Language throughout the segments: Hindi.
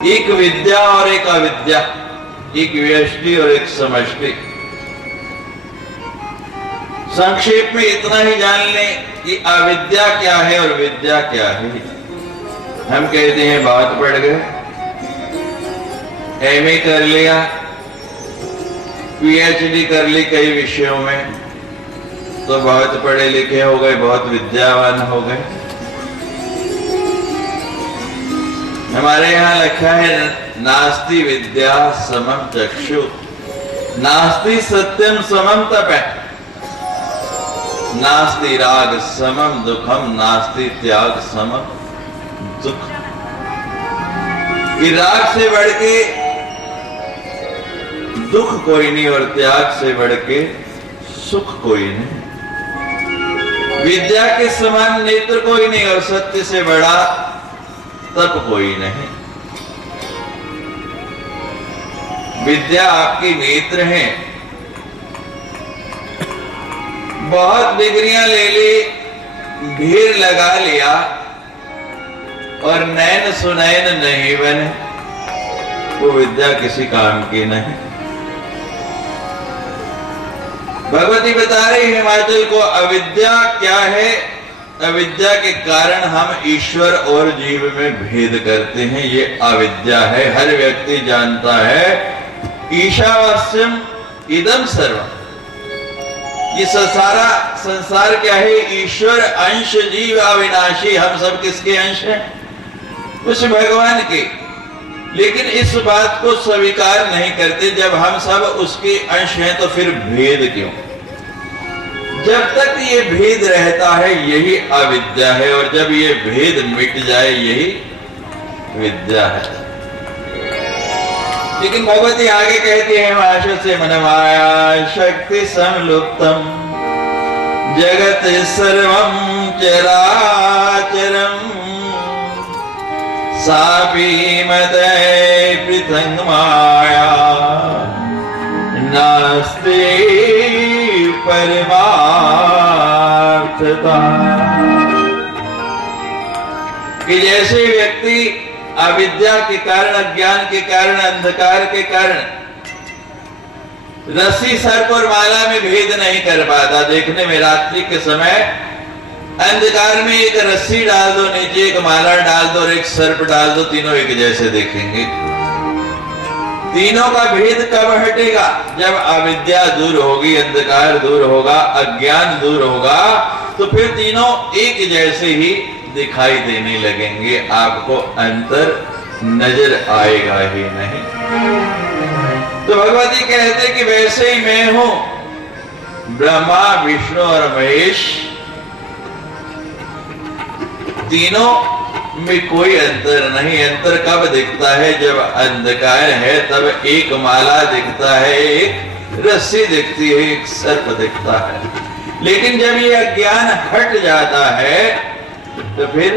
एक विद्या और एक अविद्या, एक व्यष्टि और एक समष्टि। संक्षेप में इतना ही जान लें कि अविद्या क्या है और विद्या क्या है। हम कहते हैं बहुत पढ़ गए, एमए कर लिया, पीएचडी कर ली कई विषयों में, तो बहुत पढ़े लिखे हो गए, बहुत विद्यावान हो गए। हमारे यहां लिखा है नास्ति विद्या समम चक्षु, नास्ति सत्यम समम तप, नास्ति राग समम दुखम, नास्ति त्याग समम दुख। राग से बढ़ के दुख कोई नहीं और त्याग से बढ़ के सुख कोई नहीं। विद्या के समान नेत्र कोई नहीं और सत्य से बड़ा तप कोई नहीं। विद्या आपकी नेत्र है, बहुत डिग्रियां ले ली, ढेर लगा लिया और नैन सुनैन नहीं बने, वो विद्या किसी काम की नहीं। भगवती बता रही हिमाचल को अविद्या क्या है। अविद्या के कारण हम ईश्वर और जीव में भेद करते हैं, ये अविद्या है। हर व्यक्ति जानता है ईशावास्यम इदम सर्वम, ये सारा संसार क्या है? ईश्वर अंश, जीव अविनाशी। हम सब किसके अंश हैं? उस भगवान के। लेकिन इस बात को स्वीकार नहीं करते। जब हम सब उसके अंश हैं तो फिर भेद क्यों? जब तक ये भेद रहता है यही अविद्या है, और जब ये भेद मिट जाए यही विद्या है। लेकिन भगवती आगे कहती है भाषा से मनमाया शक्ति संलुप्तम जगत सर्वम चराचरम सापी मते पृथंग माया नास्ति परमार्थता। कि जैसे व्यक्ति अविद्या के कारण, अज्ञान के कारण, अंधकार के कारण रस्सी, सर्प और माला में भेद नहीं कर पाता। देखने में रात्रि के समय अंधकार में एक रस्सी डाल दो, नीचे एक माला डाल दो और एक सर्प डाल दो, तीनों एक जैसे देखेंगे। तीनों का भेद कब हटेगा? जब अविद्या दूर होगी, अंधकार दूर होगा, अज्ञान दूर होगा, तो फिर तीनों एक जैसे ही दिखाई देने लगेंगे। आपको अंतर नजर आएगा ही नहीं। तो भगवती कहते कि वैसे ही मैं हूं, ब्रह्मा, विष्णु और महेश, तीनों में कोई अंतर नहीं। अंतर कब दिखता है? जब अंधकार है तब एक माला दिखता है, एक रस्सी दिखती है, एक सर्प दिखता है। लेकिन जब ये अज्ञान हट जाता है तो फिर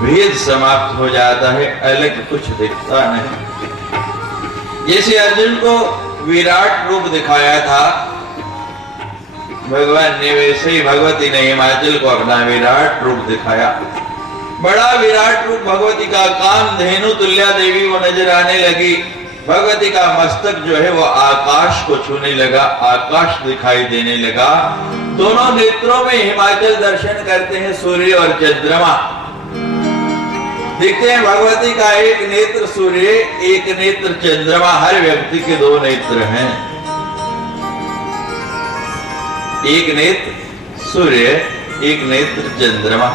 भेद समाप्त हो जाता है, अलग कुछ दिखता नहीं। जैसे अर्जुन को विराट रूप दिखाया था भगवान ने, वैसे ही भगवती ने हिमाचल को अपना विराट रूप दिखाया। बड़ा विराट रूप भगवती का। कामधेनु तुल्या देवी वो नजर आने लगी। भगवती का मस्तक जो है वो आकाश को छूने लगा, आकाश दिखाई देने लगा। दोनों नेत्रों में हिमाचल दर्शन करते हैं सूर्य और चंद्रमा। देखते हैं भगवती का एक नेत्र सूर्य, एक नेत्र चंद्रमा। हर व्यक्ति के दो नेत्र हैं, एक नेत्र सूर्य, एक नेत्र चंद्रमा।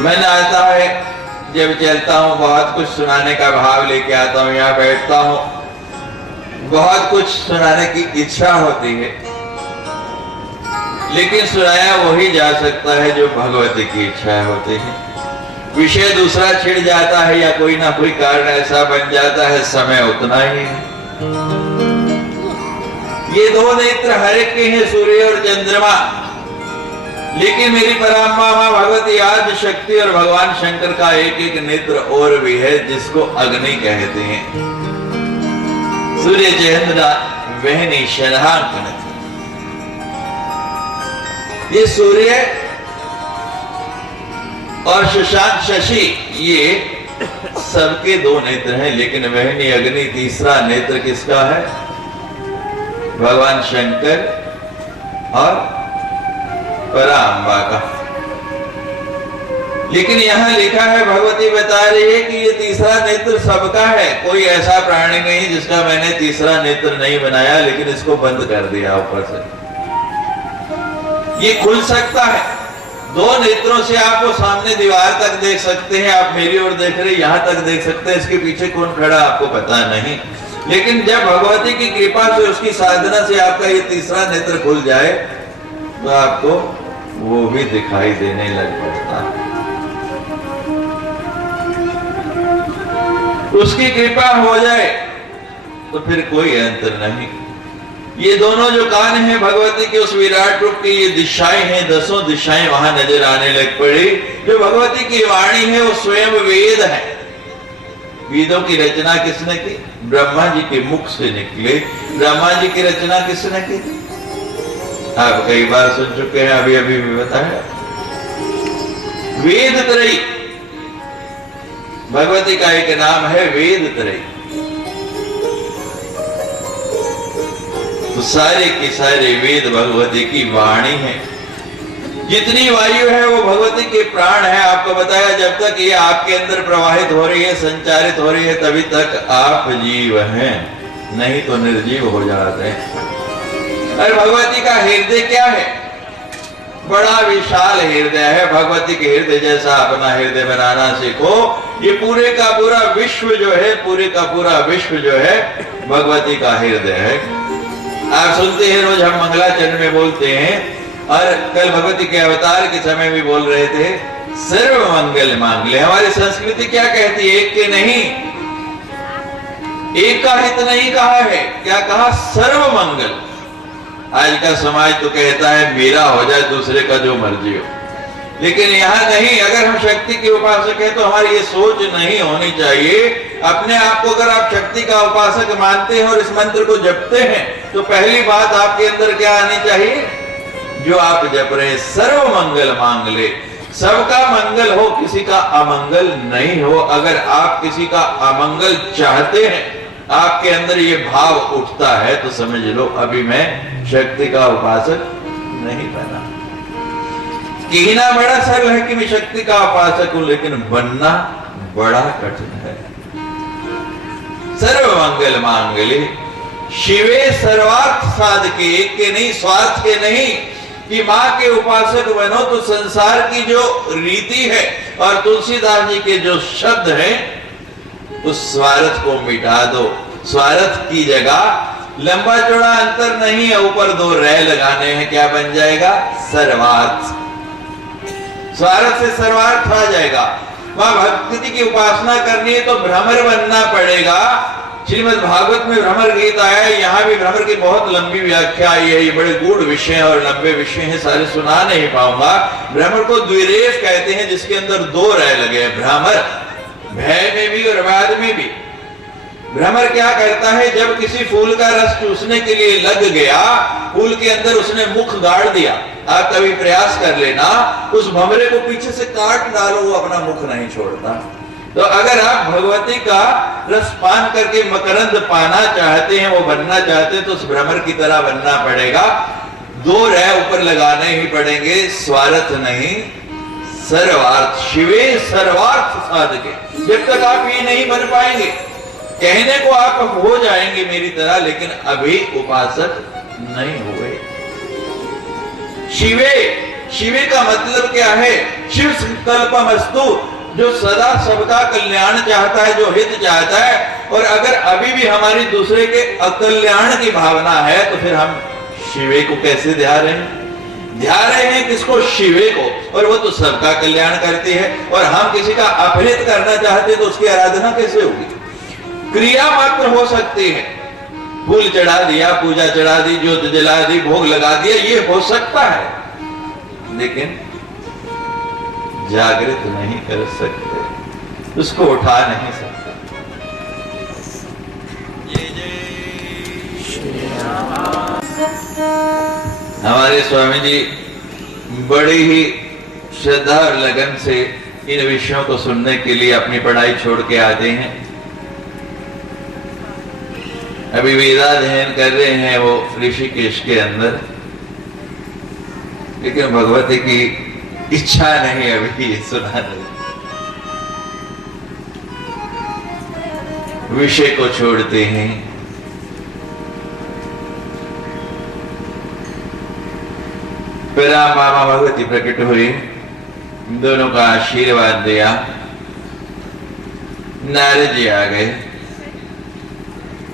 मन आता है जब चलता हूं, बहुत कुछ सुनाने का भाव लेके आता हूं, यहां बैठता हूं, बहुत कुछ सुनाने की इच्छा होती है, लेकिन सुनाया वही जा सकता है जो भगवती की इच्छा होती है। विषय दूसरा छिड़ जाता है या कोई ना कोई कारण ऐसा बन जाता है, समय उतना ही है। ये दो नेत्र हर एक के हैं, सूर्य और चंद्रमा। लेकिन मेरी पराम्मा मां भगवती आदि शक्ति और भगवान शंकर का एक एक नेत्र और भी है, जिसको अग्नि कहते हैं। सूर्य चंद्र वहनी शरहांकन। ये सूर्य और शशांक शशि ये सबके दो नेत्र हैं, लेकिन वहनी अग्नि तीसरा नेत्र किसका है? भगवान शंकर और पराम्बा का। लेकिन यहां लिखा है, भगवती बता रही है कि ये तीसरा नेत्र सबका है। कोई ऐसा प्राणी नहीं जिसका मैंने तीसरा नेत्र नहीं बनाया, लेकिन इसको बंद कर दिया ऊपर से। ये खुल सकता है। दो नेत्रों से आप वो सामने दीवार तक देख सकते हैं। आप मेरी ओर देख रहे, यहां तक देख सकते हैं। इसके पीछे कौन खड़ा आपको पता नहीं। लेकिन जब भगवती की कृपा से, उसकी साधना से आपका ये तीसरा नेत्र खुल जाए तो आपको वो भी दिखाई देने लग पड़ता है। उसकी कृपा हो जाए तो फिर कोई अंतर नहीं। ये दोनों जो कान हैं भगवती के, उस विराट रूप की ये दिशाएं हैं, 10 दिशाएं वहां नजर आने लग पड़ी। जो भगवती की वाणी है वो स्वयं वेद है। वेदों की रचना किसने की? ब्रह्मा जी के मुख से निकले। ब्रह्मा जी की रचना किसने की? आप कई बार सुन चुके हैं, अभी अभी भी बताया। वेद त्रयी, भगवती का एक नाम है वेद त्रयी। तो सारे के सारे वेद भगवती की वाणी है। जितनी वायु है वो भगवती के प्राण है। आपको बताया, जब तक ये आपके अंदर प्रवाहित हो रही है, संचारित हो रही है, तभी तक आप जीव हैं, नहीं तो निर्जीव हो जाते हैं। और भगवती का हृदय क्या है? बड़ा विशाल हृदय है। भगवती के हृदय जैसा अपना हृदय बनाना सीखो। ये पूरे का पूरा विश्व जो है, पूरे का पूरा विश्व जो है भगवती का हृदय है। आप सुनते हैं, रोज हम मंगलाचरण में बोलते हैं, और कल भगवती के अवतार के समय भी बोल रहे थे, सर्व मंगल मांगल्ये। हमारी संस्कृति क्या कहती है? एक के नहीं, एक का हित नहीं कहा है, क्या कहा? सर्व मंगल। आज का समाज तो कहता है मेरा हो जाए, दूसरे का जो मर्जी हो। लेकिन यहां नहीं। अगर हम शक्ति के उपासक हैं तो हमारी ये सोच नहीं होनी चाहिए। अपने आप को अगर आप शक्ति का उपासक मानते हैं और इस मंत्र को जपते हैं, तो पहली बात आपके अंदर क्या आनी चाहिए? जो आप जप रहे, सर्व मंगल मांगल्ये, सबका मंगल हो, किसी का अमंगल नहीं हो। अगर आप किसी का अमंगल चाहते हैं, आपके अंदर ये भाव उठता है, तो समझ लो अभी मैं शक्ति का उपासक नहीं बना। कहना बड़ा सरल है कि मैं शक्ति का उपासक हूं, लेकिन बनना बड़ा कठिन है। सर्व मंगल मांगल्ये शिवे सर्वार्थ साधके। एक के नहीं, स्वार्थ के नहीं, कि मां के उपासक बनो। तो संसार की जो रीति है और तुलसीदास जी के जो शब्द हैं, उस स्वार्थ को मिटा दो। स्वार्थ की जगह लंबा चौड़ा अंतर नहीं है, ऊपर 2 रह लगाने हैं, क्या बन जाएगा? सर्वार्थ। स्वार्थ से सर्वार्थ आ जाएगा। मां भक्ति की उपासना करनी है तो भ्रमर बनना पड़ेगा। श्रीमद् भागवत में भ्रमर गीत आया है, यहाँ भी भ्रमर की बहुत लंबी व्याख्या आई है। ये बड़े गूढ़ विषय और लंबे विषय हैं, सारे सुना नहीं पाऊंगा। भ्रमर को द्विरेफ कहते हैं, जिसके अंदर 2 रह लगे हैं। भ्रमर भय में भी और बाद में भी। भ्रमर क्या करता है? जब किसी फूल का रस चूसने के लिए लग गया, फूल के अंदर उसने मुख गाड़ दिया। आप कभी प्रयास कर लेना, उस भंवरे को पीछे से काट डालो, वो अपना मुख नहीं छोड़ता। तो अगर आप भगवती का रस पान करके मकरंद पाना चाहते हैं, वो बनना चाहते हैं, तो उस भ्रमर की तरह बनना पड़ेगा। 2 रह ऊपर लगाने ही पड़ेंगे, स्वार्थ नहीं, सर्वार्थ। शिवे सर्वार्थ साधके। जब तक आप ये नहीं बन पाएंगे, कहने को आप हो जाएंगे मेरी तरह, लेकिन अभी उपासक नहीं हुए। शिवे, शिवे का मतलब क्या है? शिव संकल्पमस्तु, जो सदा सबका कल्याण चाहता है, जो हित चाहता है। और अगर अभी भी हमारी दूसरे के अकल्याण की भावना है, तो फिर हम शिवे को कैसे ध्या रहे हैं? ध्या रहे हैं किसको? शिवे को। और वो तो सबका कल्याण करती है। और हम किसी का अपहित करना चाहते हैं, तो उसकी आराधना कैसे होगी? क्रिया मात्र हो सकती है। फूल चढ़ा दिया, पूजा चढ़ा दी, ज्योत जला दी, भोग लगा दिया, ये हो सकता है, लेकिन जागृत नहीं कर सकते, उसको उठा नहीं सकते। हमारे स्वामी जी बड़ी ही श्रद्धा और लगन से इन विषयों को सुनने के लिए अपनी पढ़ाई छोड़ के आते हैं। अभी वेदाध्ययन कर रहे हैं वो ऋषिकेश के अंदर, लेकिन भगवती की इच्छा नहीं अभी सुनाने, विषय को छोड़ते हैं। फिर मामा भगवती प्रकट हुई, दोनों का आशीर्वाद दिया, नारद जी आ गए।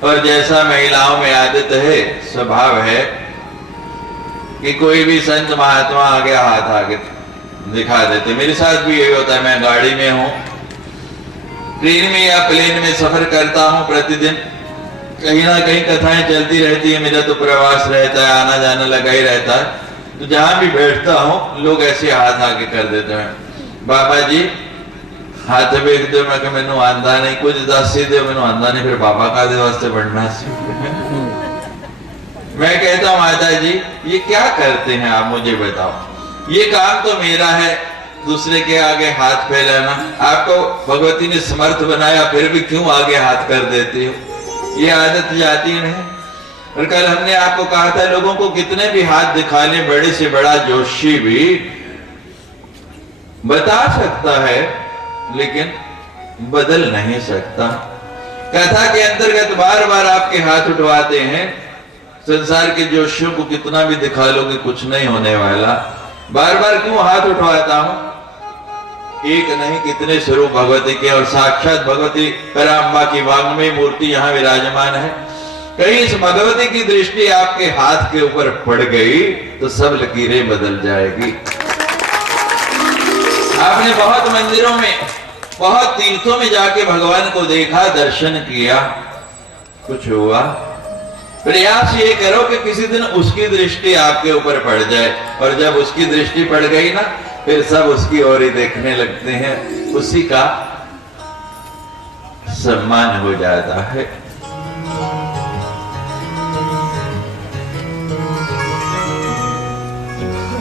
और जैसा महिलाओं में आदत है, स्वभाव है कि कोई भी संत महात्मा आ गया हाथ आगे दिखा देते। मेरे साथ भी यही होता है। मैं गाड़ी में हूं, ट्रेन में या प्लेन में सफर करता हूं, प्रतिदिन कहीं ना कहीं कथाएं चलती रहती है। मेरा तो प्रवास रहता है, आना जाना लगा ही रहता है। तो जहां भी बैठता हूं लोग ऐसे हाथ आगे कर देते हैं, बाबा जी हाथ वेख दो। मैं मैनू आंदा नहीं, कुछ दस ही दो, मैनू आंदा नहीं। फिर बाबा का दे वास्ते बढ़ना। मैं कहता हूं माता जी ये क्या करते हैं आप, मुझे बताओ। ये काम तो मेरा है, दूसरे के आगे हाथ फैलाना। आपको भगवती ने समर्थ बनाया, फिर भी क्यों आगे हाथ कर देते हो? ये आदत जाती नहीं। और कल हमने आपको कहा था, लोगों को कितने भी हाथ दिखा ले, बड़े से बड़ा जोशी भी बता सकता है, लेकिन बदल नहीं सकता। कथा के अंतर्गत बार बार आपके हाथ उठवाते हैं। संसार के जोशियों को कितना भी दिखा लोगे कुछ नहीं होने वाला। बार बार क्यों हाथ उठवाता हूं? एक नहीं कितने स्वरूप भगवती के, और साक्षात भगवती पराम्बा की वांग्मय मूर्ति यहाँ विराजमान है। कहीं इस भगवती की दृष्टि आपके हाथ के ऊपर पड़ गई तो सब लकीरें बदल जाएगी। आपने बहुत मंदिरों में, बहुत तीर्थों में जाके भगवान को देखा, दर्शन किया, कुछ हुआ? प्रयास ये करो कि किसी दिन उसकी दृष्टि आपके ऊपर पड़ जाए। और जब उसकी दृष्टि पड़ गई ना, फिर सब उसकी ओर ही देखने लगते हैं, उसी का सम्मान हो जाता है।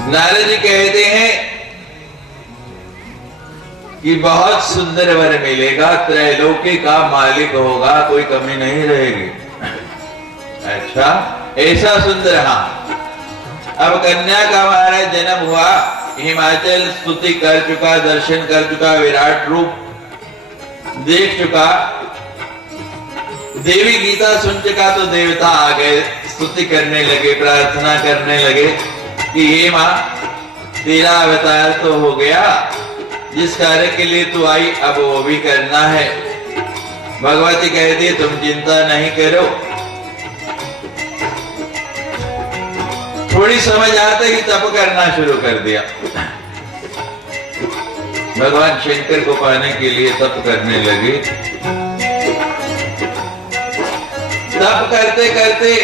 नारद जी कहते हैं कि बहुत सुंदर वर मिलेगा, त्रैलोकी का मालिक होगा, कोई कमी नहीं रहेगी। अच्छा, ऐसा सुंदर? हाँ। अब कन्या का महाराज जन्म हुआ, हिमाचल स्तुति कर चुका, दर्शन कर चुका, विराट रूप देख चुका, देवी गीता सुन चुका, तो देवता आ गए, स्तुति करने लगे, प्रार्थना करने लगे कि हे मां, तेरा अवतार तो हो गया, जिस कार्य के लिए तू आई अब वो भी करना है। भगवती कहती है तुम चिंता नहीं करो। थोड़ी समझ आते ही तप करना शुरू कर दिया। भगवान शंकर को पाने के लिए तप करने लगे। तप करते करते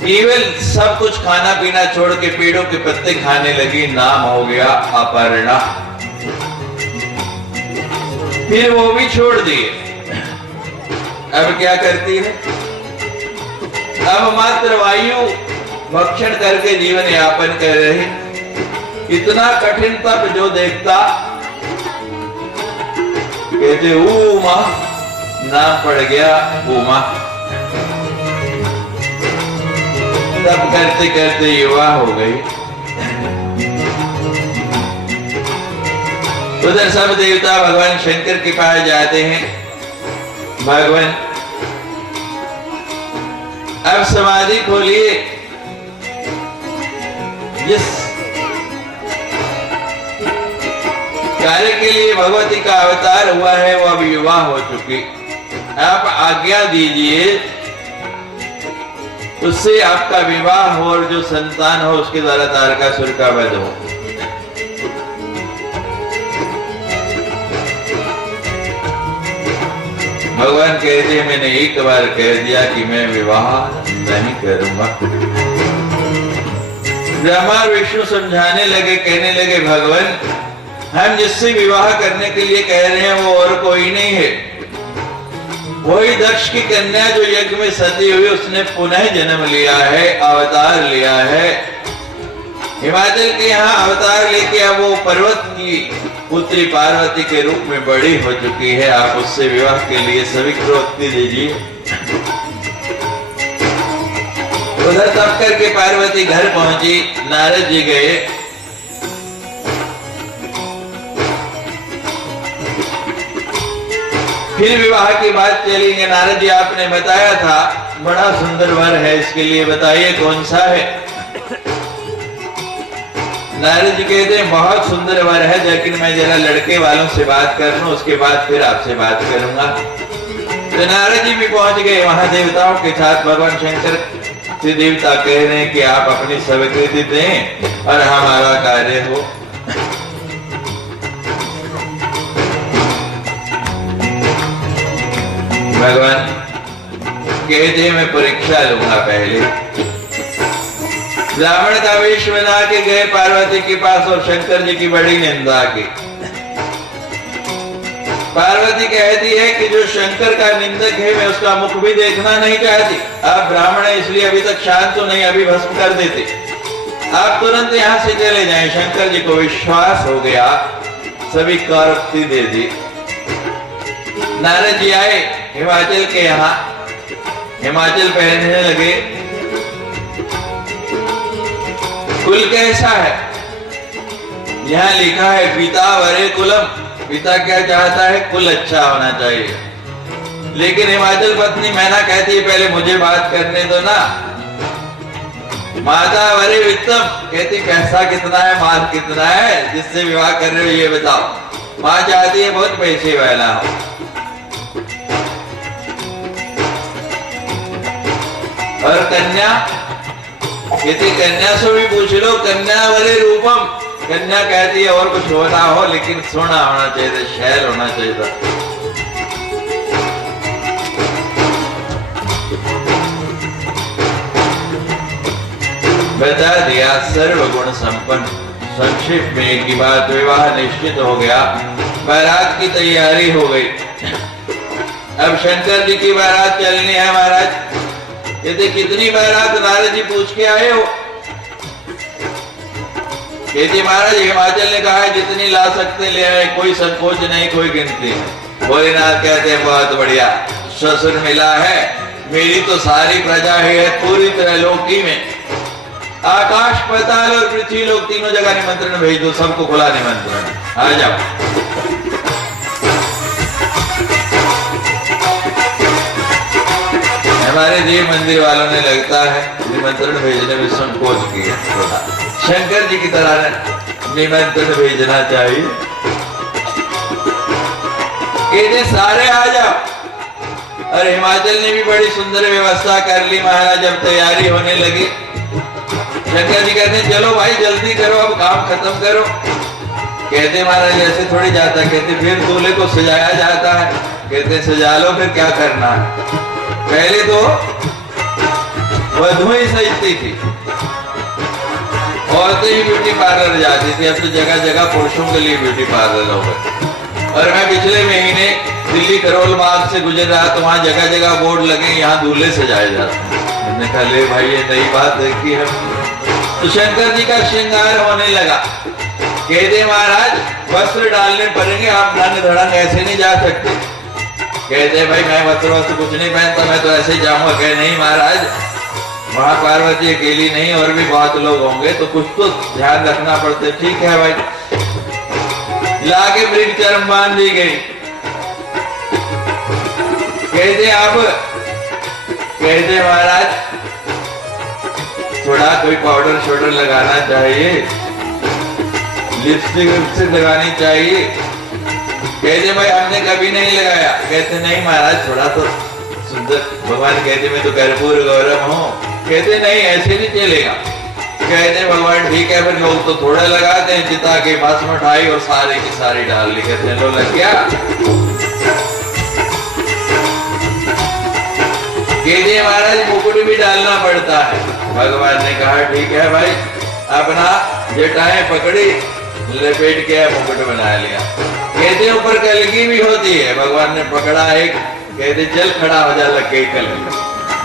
केवल सब कुछ खाना पीना छोड़ के पेड़ों के पत्ते खाने लगी। नाम हो गया अपर्णा। फिर वो भी छोड़ दिए। अब क्या करती है? अब मात्र वायु भक्षण करके जीवन यापन कर रहे। इतना कठिन तप जो देखता, कहते उमा, नाम पड़ गया उमा। तप करते करते युवा हो गई। उधर सब देवता भगवान शंकर के पास जाते हैं। भगवान अब समाधि खोलिए। जिस कार्य के लिए भगवती का अवतार हुआ है वो अब युवा हो चुकी। आप आज्ञा दीजिए उससे आपका विवाह हो और जो संतान हो उसके द्वारा तारकासुर का वध हो। भगवान कहते मैंने एक बार कह दिया कि मैं विवाह नहीं करूंगा। ब्रह्मा विष्णु समझाने लगे, कहने लगे भगवान हम जिससे विवाह करने के लिए कह रहे हैं वो और कोई नहीं है, वही दक्ष की कन्या जो यज्ञ में सती हुई, उसने पुनः जन्म लिया है, अवतार लिया है। हिमाचल के यहाँ अवतार लेके अब वो पर्वत की पुत्री पार्वती के रूप में बड़ी हो चुकी है। आप उससे विवाह के लिए स्वीकृति दीजिए। उधर तप करके पार्वती घर पहुंची, नारद जी गए। फिर विवाह की बात चली। नारद जी आपने बताया था बड़ा सुंदर वर है, इसके लिए बताइए कौन सा है। नारद जी कहते हैं बहुत सुंदर वर है, लेकिन मैं जरा लड़के वालों से बात कर लूं, उसके बाद फिर आपसे बात करूंगा। तो नारद जी भी पहुंच गए वहां देवताओं के साथ। भगवान शंकर से देवता कह रहे हैं कि आप अपनी स्वीकृति दें और हमारा कार्य हो। भगवान कहते हैं मैं परीक्षा लूंगा पहले। ब्राह्मण का वेश बना के गए पार्वती के पास और शंकर जी की बड़ी निंदा की। पार्वती कहती है कि जो शंकर का निंदक है मैं उसका मुख भी देखना नहीं चाहती। आप ब्राह्मण है इसलिए अभी तक शांत तो नहीं, अभी भस्म कर देते। आप तुरंत यहाँ से चले जाएं। शंकर जी को विश्वास हो गया, सभी कार्ति दे दी। नारद जी आए हिमाचल के यहाँ, हिमाचल पहनने लगे। कुल कैसा है यहाँ लिखा है, पिता वरे कुलम। पिता क्या चाहता है, कुल अच्छा होना चाहिए। लेकिन हिमाचल पत्नी मैना कहती है पहले मुझे बात करने दो ना। माता वरे वित्तम, कहती पैसा कितना है, माल कितना है, जिससे विवाह कर रहे हो ये बताओ। माँ चाहती है बहुत पैसे वाला हो। और कन्या कहती कन्या से भी पूछ लो, कन्या वरे रूपम। कन्या कहती है और कुछ होना हो लेकिन सोना होना चाहिए, शैल होना चाहिए। बता दिया सर्वगुण संपन्न। संक्षिप्त में एक ही बात, विवाह निश्चित हो गया, बारात की तैयारी हो गई। अब शंकर जी की बारात चलनी है। महाराज कहते कितनी बारात, नारद जी पूछ के आए हो। कहते महाराज हिमाचल ने कहा है जितनी ला सकते ले आए, कोई संकोच नहीं, कोई गिनती नहीं। भोलेनाथ कहते हैं बहुत बढ़िया, ससुर मिला है। मेरी तो सारी प्रजा है पूरी तरह लोकी में, आकाश पाताल और पृथ्वी लोक तीनों जगह निमंत्रण भेज दो, सबको खुला निमंत्रण, आ जाओ। हमारे देव मंदिर वालों ने लगता है निमंत्रण भेजने में संकोच किया। शंकर जी की तरह निमंत्रण भेजना चाहिए। कहते सारे आ जाओ। और हिमाचल ने भी बड़ी सुंदर व्यवस्था कर ली। महाराज जब तैयारी होने लगी, शंकर जी कहते चलो भाई जल्दी करो, अब काम खत्म करो। कहते महाराज ऐसे थोड़ी जाता। कहते फिर दूल्हे को सजाया जाता है। कहते सजा लो, फिर क्या करना है। पहले तो वधू ही सजती थी, औरतें ही ब्यूटी पार्लर जाती थी। अब तो जगह जगह पुरुषों के लिए ब्यूटी पार्लर हो गए। और मैं पिछले महीने दिल्ली करोल मार्ग से गुजर रहा, तो वहां जगह जगह बोर्ड लगे यहाँ दूल्हे सजाए जाते हैं। मैंने कहा ले भाई ये नई बात देखी है। तो शंकर जी का श्रृंगार होने लगा। कहते महाराज वस्त्र डालने पड़ेंगे, आप नंग धड़ंग ऐसे नहीं जा सकते। कहते भाई मैं वस्त्र कुछ नहीं पहनता, मैं तो ऐसे ही जाऊंगा। कहे नहीं महाराज वहां पार्वती अकेली नहीं और भी बहुत लोग होंगे, तो कुछ तो ध्यान रखना पड़ता। ठीक है भाई। लाके मृग चरम बांध दी गई। कहते आप कहते महाराज थोड़ा कोई पाउडर शोडर लगाना चाहिए, लिपस्टिक विपस्टिक लगानी चाहिए। कहते भाई हमने कभी नहीं लगाया। कहते नहीं महाराज थोड़ा तो सुंदर, भगवान कहते मैं तो कर्पूर गौरव हूँ। कहते नहीं ऐसे नहीं चलेगा। कहते भगवान ठीक है, फिर लोग तो थोड़ा लगाते हैं, चिता के भस्म उठाई और सारे की सारी डाल ली। कहते हैं लो लग गया। कहते महाराज मुकुट भी डालना पड़ता है। भगवान ने कहा ठीक है भाई, अपना जटाएं पकड़ी, लपेट के मुकुट बना लिया। कहते ऊपर कलगी भी होती है। भगवान ने पकड़ा एक, कहते चल खड़ा हो जा लगे कल।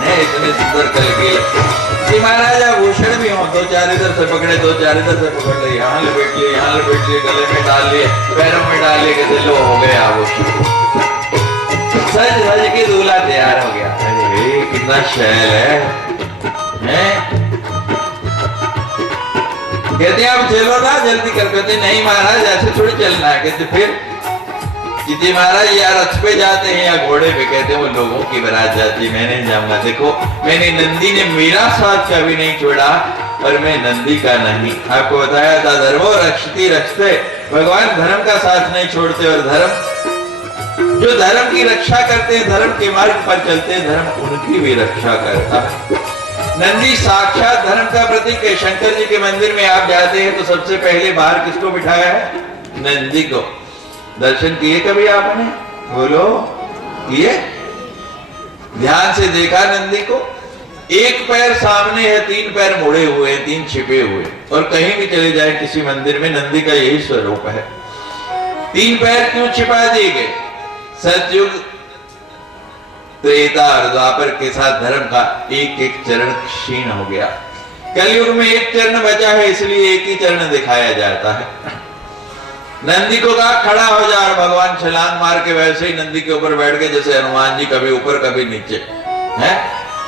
इतने सुंदर कल के महाराज आभूषण भी हो, दो चार इधर से पकड़े, दो चार इधर से पकड़ ले, यहाँ लपेट लिए, यहाँ लपेट लिए, गले में डाल लिए, पैरों में डाल लिए, कहते लो हो गए आभूषण, सज धज के दूल्हा तैयार हो गया। अरे कितना शैल है? कहते आप चलो ना जल्दी कर, कहते नहीं महाराज ऐसे थोड़ी चलना है। कहते फिर? कहते महाराज या रथ पे जाते हैं या घोड़े पे। कहते वो लोगों की बारात जाती, मैं नहीं जाऊंगा। देखो मैंने नंदी ने मेरा साथ कभी नहीं छोड़ा और मैं नंदी का नहीं। आपको बताया था धर्मो रक्षति रक्षते, भगवान धर्म का साथ नहीं छोड़ते, और धर्म जो धर्म की रक्षा करते हैं, धर्म के मार्ग पर चलते हैं, धर्म उनकी भी रक्षा करता है। नंदी साक्षात धर्म का प्रतीक है। शंकर जी के मंदिर में आप जाते हैं तो सबसे पहले बाहर किसको बिठाया है? नंदी को। दर्शन किए कभी आपने? बोलो किए? ध्यान से देखा नंदी को? एक पैर सामने है, तीन पैर मुड़े हुए हैं, तीन छिपे हुए। और कहीं भी चले जाए किसी मंदिर में, नंदी का यही स्वरूप है। तीन पैर क्यों छिपा दिए गए? सतयुग त्रेता और द्वापर के साथ धर्म का एक एक चरण क्षीण हो गया। कलयुग में एक चरण बचा है, इसलिए एक ही चरण दिखाया जाता है। नंदी को कहा खड़ा हो जा, और भगवान छलांग मार के वैसे ही नंदी के ऊपर बैठ गए, जैसे हनुमान जी कभी ऊपर कभी नीचे है।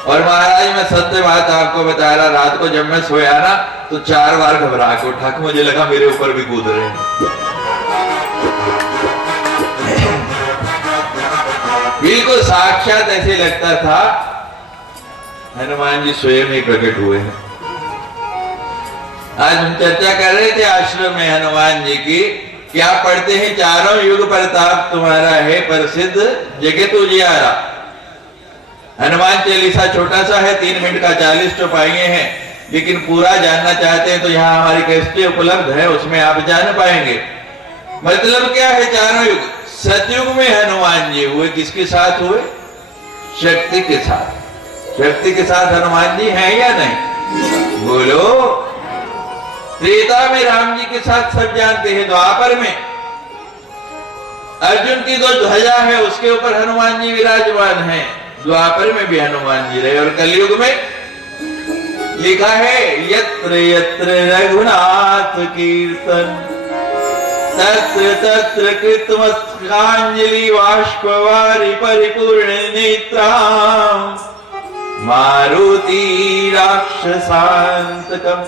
और महाराज मैं सत्य बात आपको बता रहा, रात को जब मैं सोया ना तो 4 बार घबरा के उठा, मुझे लगा मेरे ऊपर भी कूद रहे हैं। बिल्कुल साक्षात ऐसे लगता था हनुमान जी स्वयं ही प्रकट हुए हैं। आज हम चर्चा कर रहे थे आश्रम में हनुमान जी की, क्या पढ़ते हैं? चारों युग प्रताप तुम्हारा है प्रसिद्ध जगत उजियारा। हनुमान चालीसा छोटा सा है, 3 मिनट का 40 चौपाइयां हैं, लेकिन पूरा जानना चाहते हैं तो यहाँ हमारी कैसेट उपलब्ध है, उसमें आप जान पाएंगे। मतलब क्या है? चारों युग। सतयुग में हनुमान जी हुए, किसके साथ हुए? शक्ति के साथ। शक्ति के साथ हनुमान जी हैं या नहीं? बोलो। त्रेता में राम जी के साथ सब जानते हैं। द्वापर में अर्जुन की जो ध्वजा है उसके ऊपर हनुमान जी विराजमान हैं, द्वापर में भी हनुमान जी रहे। और कलयुग में लिखा है यत्र यत्र रघुनाथ कीर्तन तत्र तत्र कृतमस्तकांजलि बाष्पवारि परिपूर्ण नेत्रां मारुति राक्षसांतकम।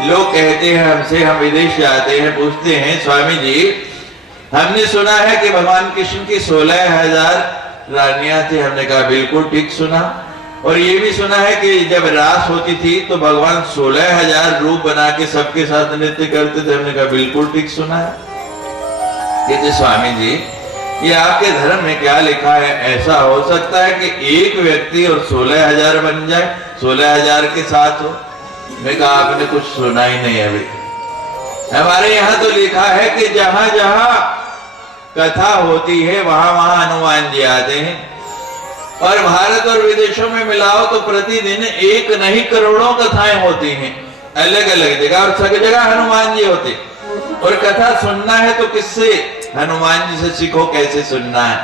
लोग कहते हैं हमसे, हम विदेश जाते हैं, पूछते हैं स्वामी जी हमने सुना है कि भगवान कृष्ण की 16,000 रानियां थी। हमने कहा बिल्कुल ठीक सुना। और ये भी सुना है कि जब रास होती थी तो भगवान 16,000 रूप बना के सबके साथ नृत्य करते थे। हमने कहा बिल्कुल ठीक सुना है। कहते स्वामी जी ये आपके धर्म में क्या लिखा है? ऐसा हो सकता है कि एक व्यक्ति और 16,000 बन जाए, 16,000 के साथ हो? मैं कहा आपने कुछ सुना ही नहीं अभी। हमारे यहाँ तो लिखा है कि जहां जहां कथा होती है वहां वहां हनुमान जी आते हैं। और भारत और विदेशों में मिलाओ तो प्रतिदिन एक नहीं करोड़ों कथाएं होती हैं अलग अलग जगह, और सब जगह हनुमान जी होते। और कथा सुनना है तो किससे? हनुमान जी से सीखो कैसे सुनना है।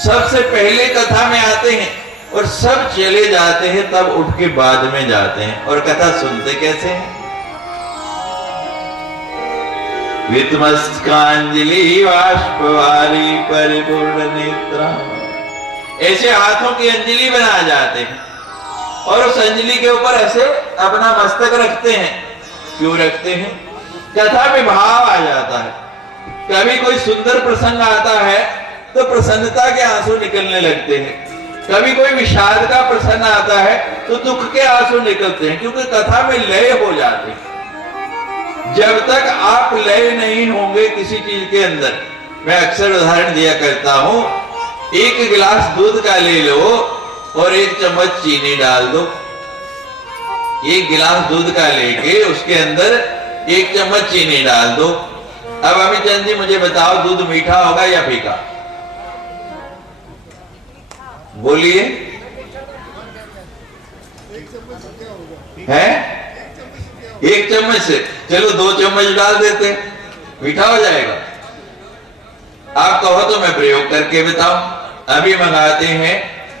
सबसे पहले कथा में आते हैं और सब चले जाते हैं, तब उठ के बाद में जाते हैं। और कथा सुनते कैसे हैं? वितमस्तकांजलि बाष्पवारि परिपूर्ण नेत्रा, ऐसे हाथों की अंजलि बना जाते हैं और उस अंजलि के ऊपर ऐसे अपना मस्तक रखते हैं। क्यों रखते हैं? कथा में भाव आ जाता है। कभी कोई सुंदर प्रसंग आता है तो प्रसन्नता के आंसू निकलने लगते हैं, कभी कोई विषाद का प्रसंग आता है तो दुख के आंसू निकलते हैं, क्योंकि कथा में लय हो जाते हैं। जब तक आप लय नहीं होंगे किसी चीज के अंदर, मैं अक्सर उदाहरण दिया करता हूं, एक गिलास दूध का ले लो और 1 चम्मच चीनी डाल दो। एक गिलास दूध का लेके उसके अंदर 1 चम्मच चीनी डाल दो। अब अमित चंद जी मुझे बताओ दूध मीठा होगा या फीका? बोलिए। है 1 चम्मच से, चलो 2 चम्मच डाल देते, मीठा हो जाएगा। आप कहो तो मैं प्रयोग करके बताऊं। अभी मंगाते हैं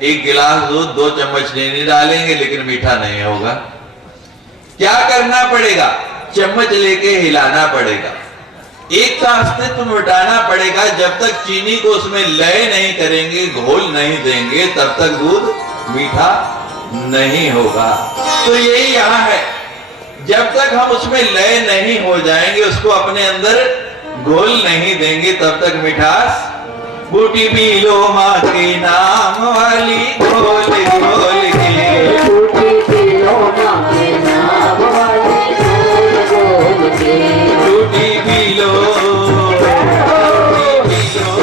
एक गिलास दूध 2 चम्मच चीनी डालेंगे लेकिन मीठा नहीं होगा। क्या करना पड़ेगा? चम्मच लेके हिलाना पड़ेगा, एक का अस्तित्व मिटाना पड़ेगा। जब तक चीनी को उसमें लय नहीं करेंगे, घोल नहीं देंगे, तब तक दूध मीठा नहीं होगा। तो यही यहां है, जब तक हम उसमें लय नहीं हो जाएंगे, उसको अपने अंदर घोल नहीं देंगे, तब तक मिठास। बूटी पी लो माँ के नाम वाली, घोल घोल के। बूटी पी लो माँ के नाम वाली, घोल घोल के। बूटी पी लो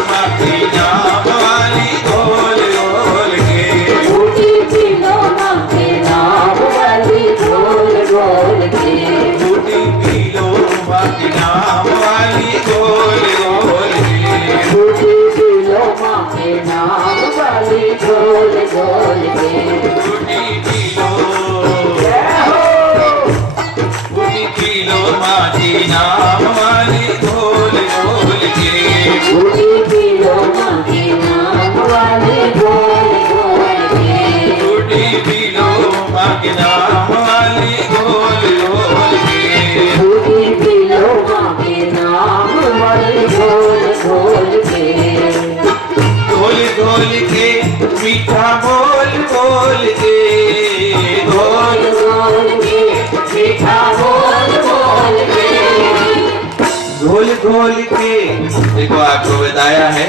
माँ के नाम वाली, घोल घोल के। बूटी पी लो माँ के नाम वाली, घोल घोल के। बूटी पी लो माँ के नाम वाली, घोल घोल के। बूटी पी लो माँ के नाम वाली, घोल घोल के। बूटी पी लो, बूटी पी लो माँ के नाम वाली, घोल घोल के। बूटी पी लो माँ के नाम वाली, घोल घोल के। बूटी पी लो माँ के नाम वाली, घोल घोल के। बूटी पी लो माँ के नाम वाली, घोल घोल के। घोल घोल के मीठा बोल बोल के, घोल घोल के मीठा बोल बोल के। घोल घोल के, देखो आपको बताया है,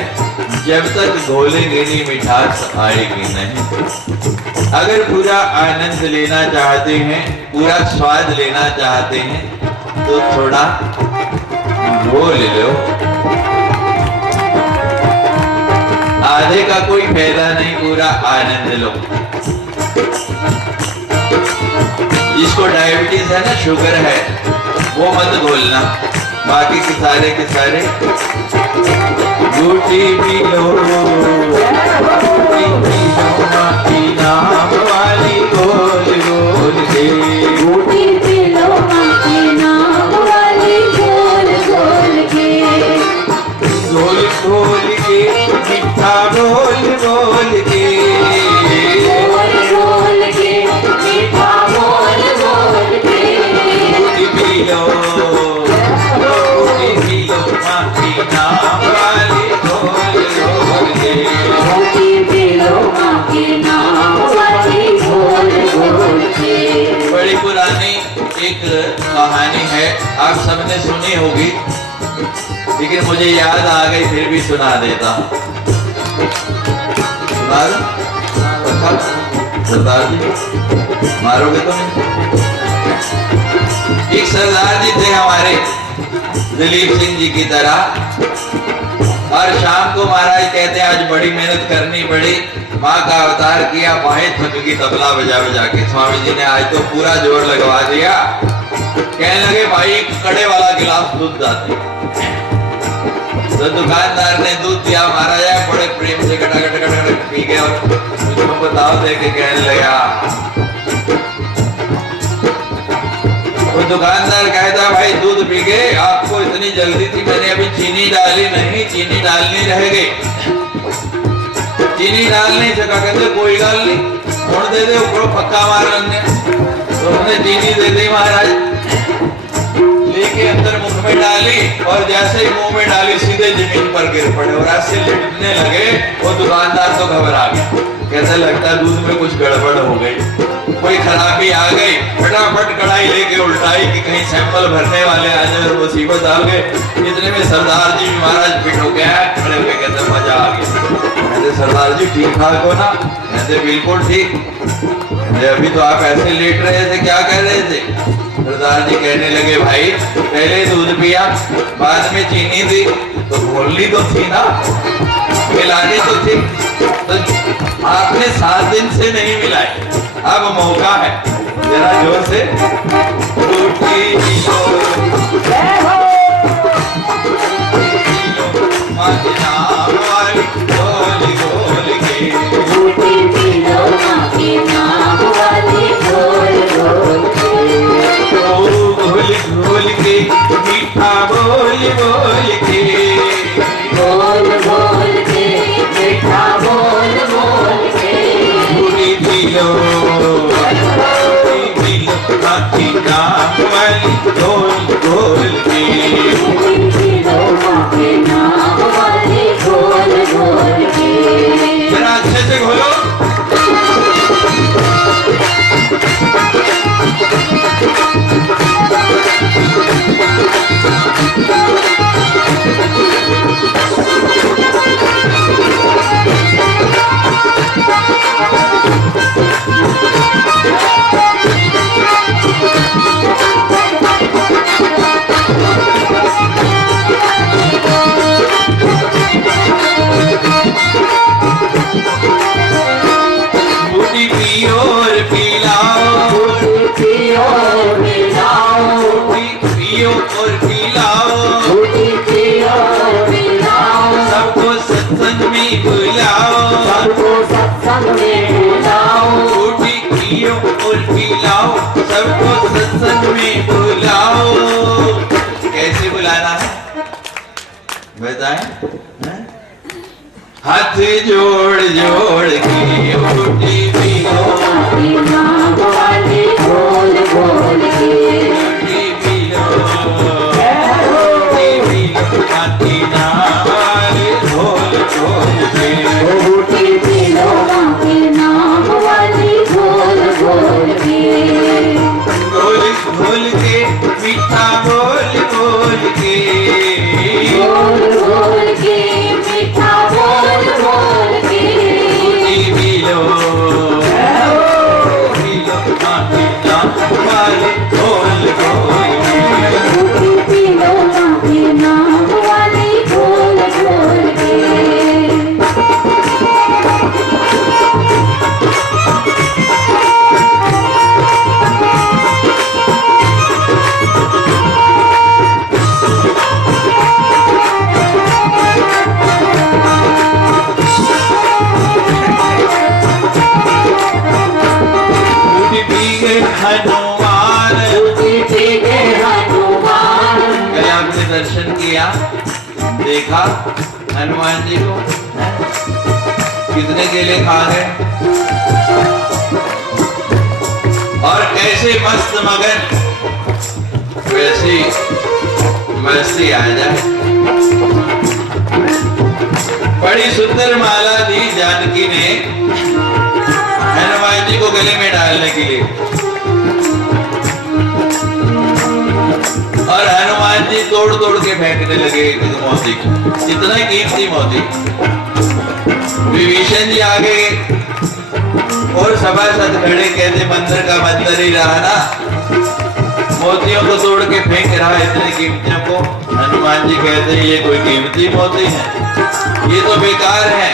जब तक घोलेंगे नहीं मिठास आएगी नहीं। अगर पूरा आनंद लेना चाहते हैं, पूरा स्वाद लेना चाहते हैं, तो थोड़ा घोल लो। आधे का कोई फायदा नहीं, पूरा आनंद लो। जिसको डायबिटीज है ना, शुगर है, वो मत घोलना, बाकी के सारे बूटी पी लो, बूटी पी लो माँ के नाम वाली, घोल घोल के। बूटी पी लो माँ के नाम वाली, घोल घोल के। घोल घोल के मीठा बोल बोल के। बोल बोल के मीठा बोल बोल के। बूटी पी लो, बूटी पी लो माँ के नाम वाली, घोल घोल के। बूटी पी लो माँ के नाम वाली, घोल घोल के। बड़ी पुरानी एक कहानी है, आप सबने सुनी होगी, लेकिन मुझे याद आ गई, फिर भी सुना देता हूँ। सरदार जी मारोगे तो नहीं? एक सरदार जी थे हमारे, दिलीप सिंह जी की तरह, और शाम को महाराज कहते आज बड़ी मेहनत करनी पड़ी, माँ का अवतार किया, बाहें थक गई तबला बजा बजा के। स्वामी जी ने आज तो पूरा जोर लगवा दिया। कहने लगे भाई कड़े वाला गिलास दूध दाते। तो दुकानदार ने दूध दिया, महाराज बड़े प्रेम से गटा पी गए, और मुझको बताओ दे के कहने लगा। वो दुकानदार कहता भाई दूध पी गए, आपको इतनी जल्दी थी, मैंने अभी चीनी डाली नहीं, चीनी डालनी रह गई, चीनी डाल नहीं सका। कहते कोई गाल नहीं, छोड़ दे दे, ऊपर पक्का मार लेंगे। तो उन्होंने चीनी दे दी, महाराज लेके अंदर मुख में डाली, और जैसे ही मुंह में डाली सीधे जमीन पर गिर पड़े और ऐसे लिटने लगे। वो दुकानदार तो घबरा गया, कैसा लगता दूध में कुछ गड़बड़ हो गई, कोई खराबी आ गई। फटाफट कढ़ाई लेके उल्टाई कि कहीं सैंपल भरने वाले आ जाए और मुसीबत आ गए। इतने में सरदार जी महाराज फिट हो गया, खड़े हुए कहते मजा आ गया। कहते सरदार जी ठीक ठाक हो ना? कहते बिल्कुल ठीक। अभी तो आप ऐसे लेट रहे थे, क्या कह रहे थे? सरदार जी कहने लगे भाई पहले दूध पिया, बाद में चीनी दी, तो घोलनी तो थी ना, मिलानी तो थी, तो आपने 7 दिन से नहीं मिलाई, अब मौका है, जरा जोर से टूटी नाम वाली गोल गोल के। टूटी पी लो माँ के नाम वाली गोल गोल के। गोल गोल के मीठा बोल बोल के। बोल बोल के मीठा बोल बोल के। सत्संग में बुलाओ, सबको सत्संग में बुलाओ, बूटी पियो और पिलाओ, सबको सत्संग में बुलाओ। कैसे बुलाना है बताएं? हाथ जोड़ जोड़ के बूटी पियो, नाम वाली बोल बोल के, बूटी पियो, बूटी पियो, काकी नाम वाले ढोल ढोल के, बूटी पिलो के नाम वाली बोल बोल के, ढोल ढोल के मीठा बोल बोल के, बोल बोल के मीठा बोल बोल के, बूटी पिलो, पिलो काकी नाम वाले ढोल ढोल के। बूटी पिलो के नाम वाली बोल बोल के। बूटी पी गए हनुमान, कल आपने दर्शन किया, देखा हनुमान जी को कितने केले खा गए और कैसे मस्त मगन, वैसी मस्ती आ जाए। बड़ी सुंदर माला दी जानकी ने हनुमान जी को गले में डालने के लिए, और हनुमान जी तोड़ तोड़ के फेंकने लगे मोती को, इतना कीमती मोती। विभीषण जी आ गए और सभासद खड़े, कहते मंदिर का मंदिर ही रहा ना, मोतियों को तोड़ के फेंक रहा है इतने कीमतियों को। हनुमान जी कहते हैं ये कोई कीमती मोती है, ये तो बेकार है,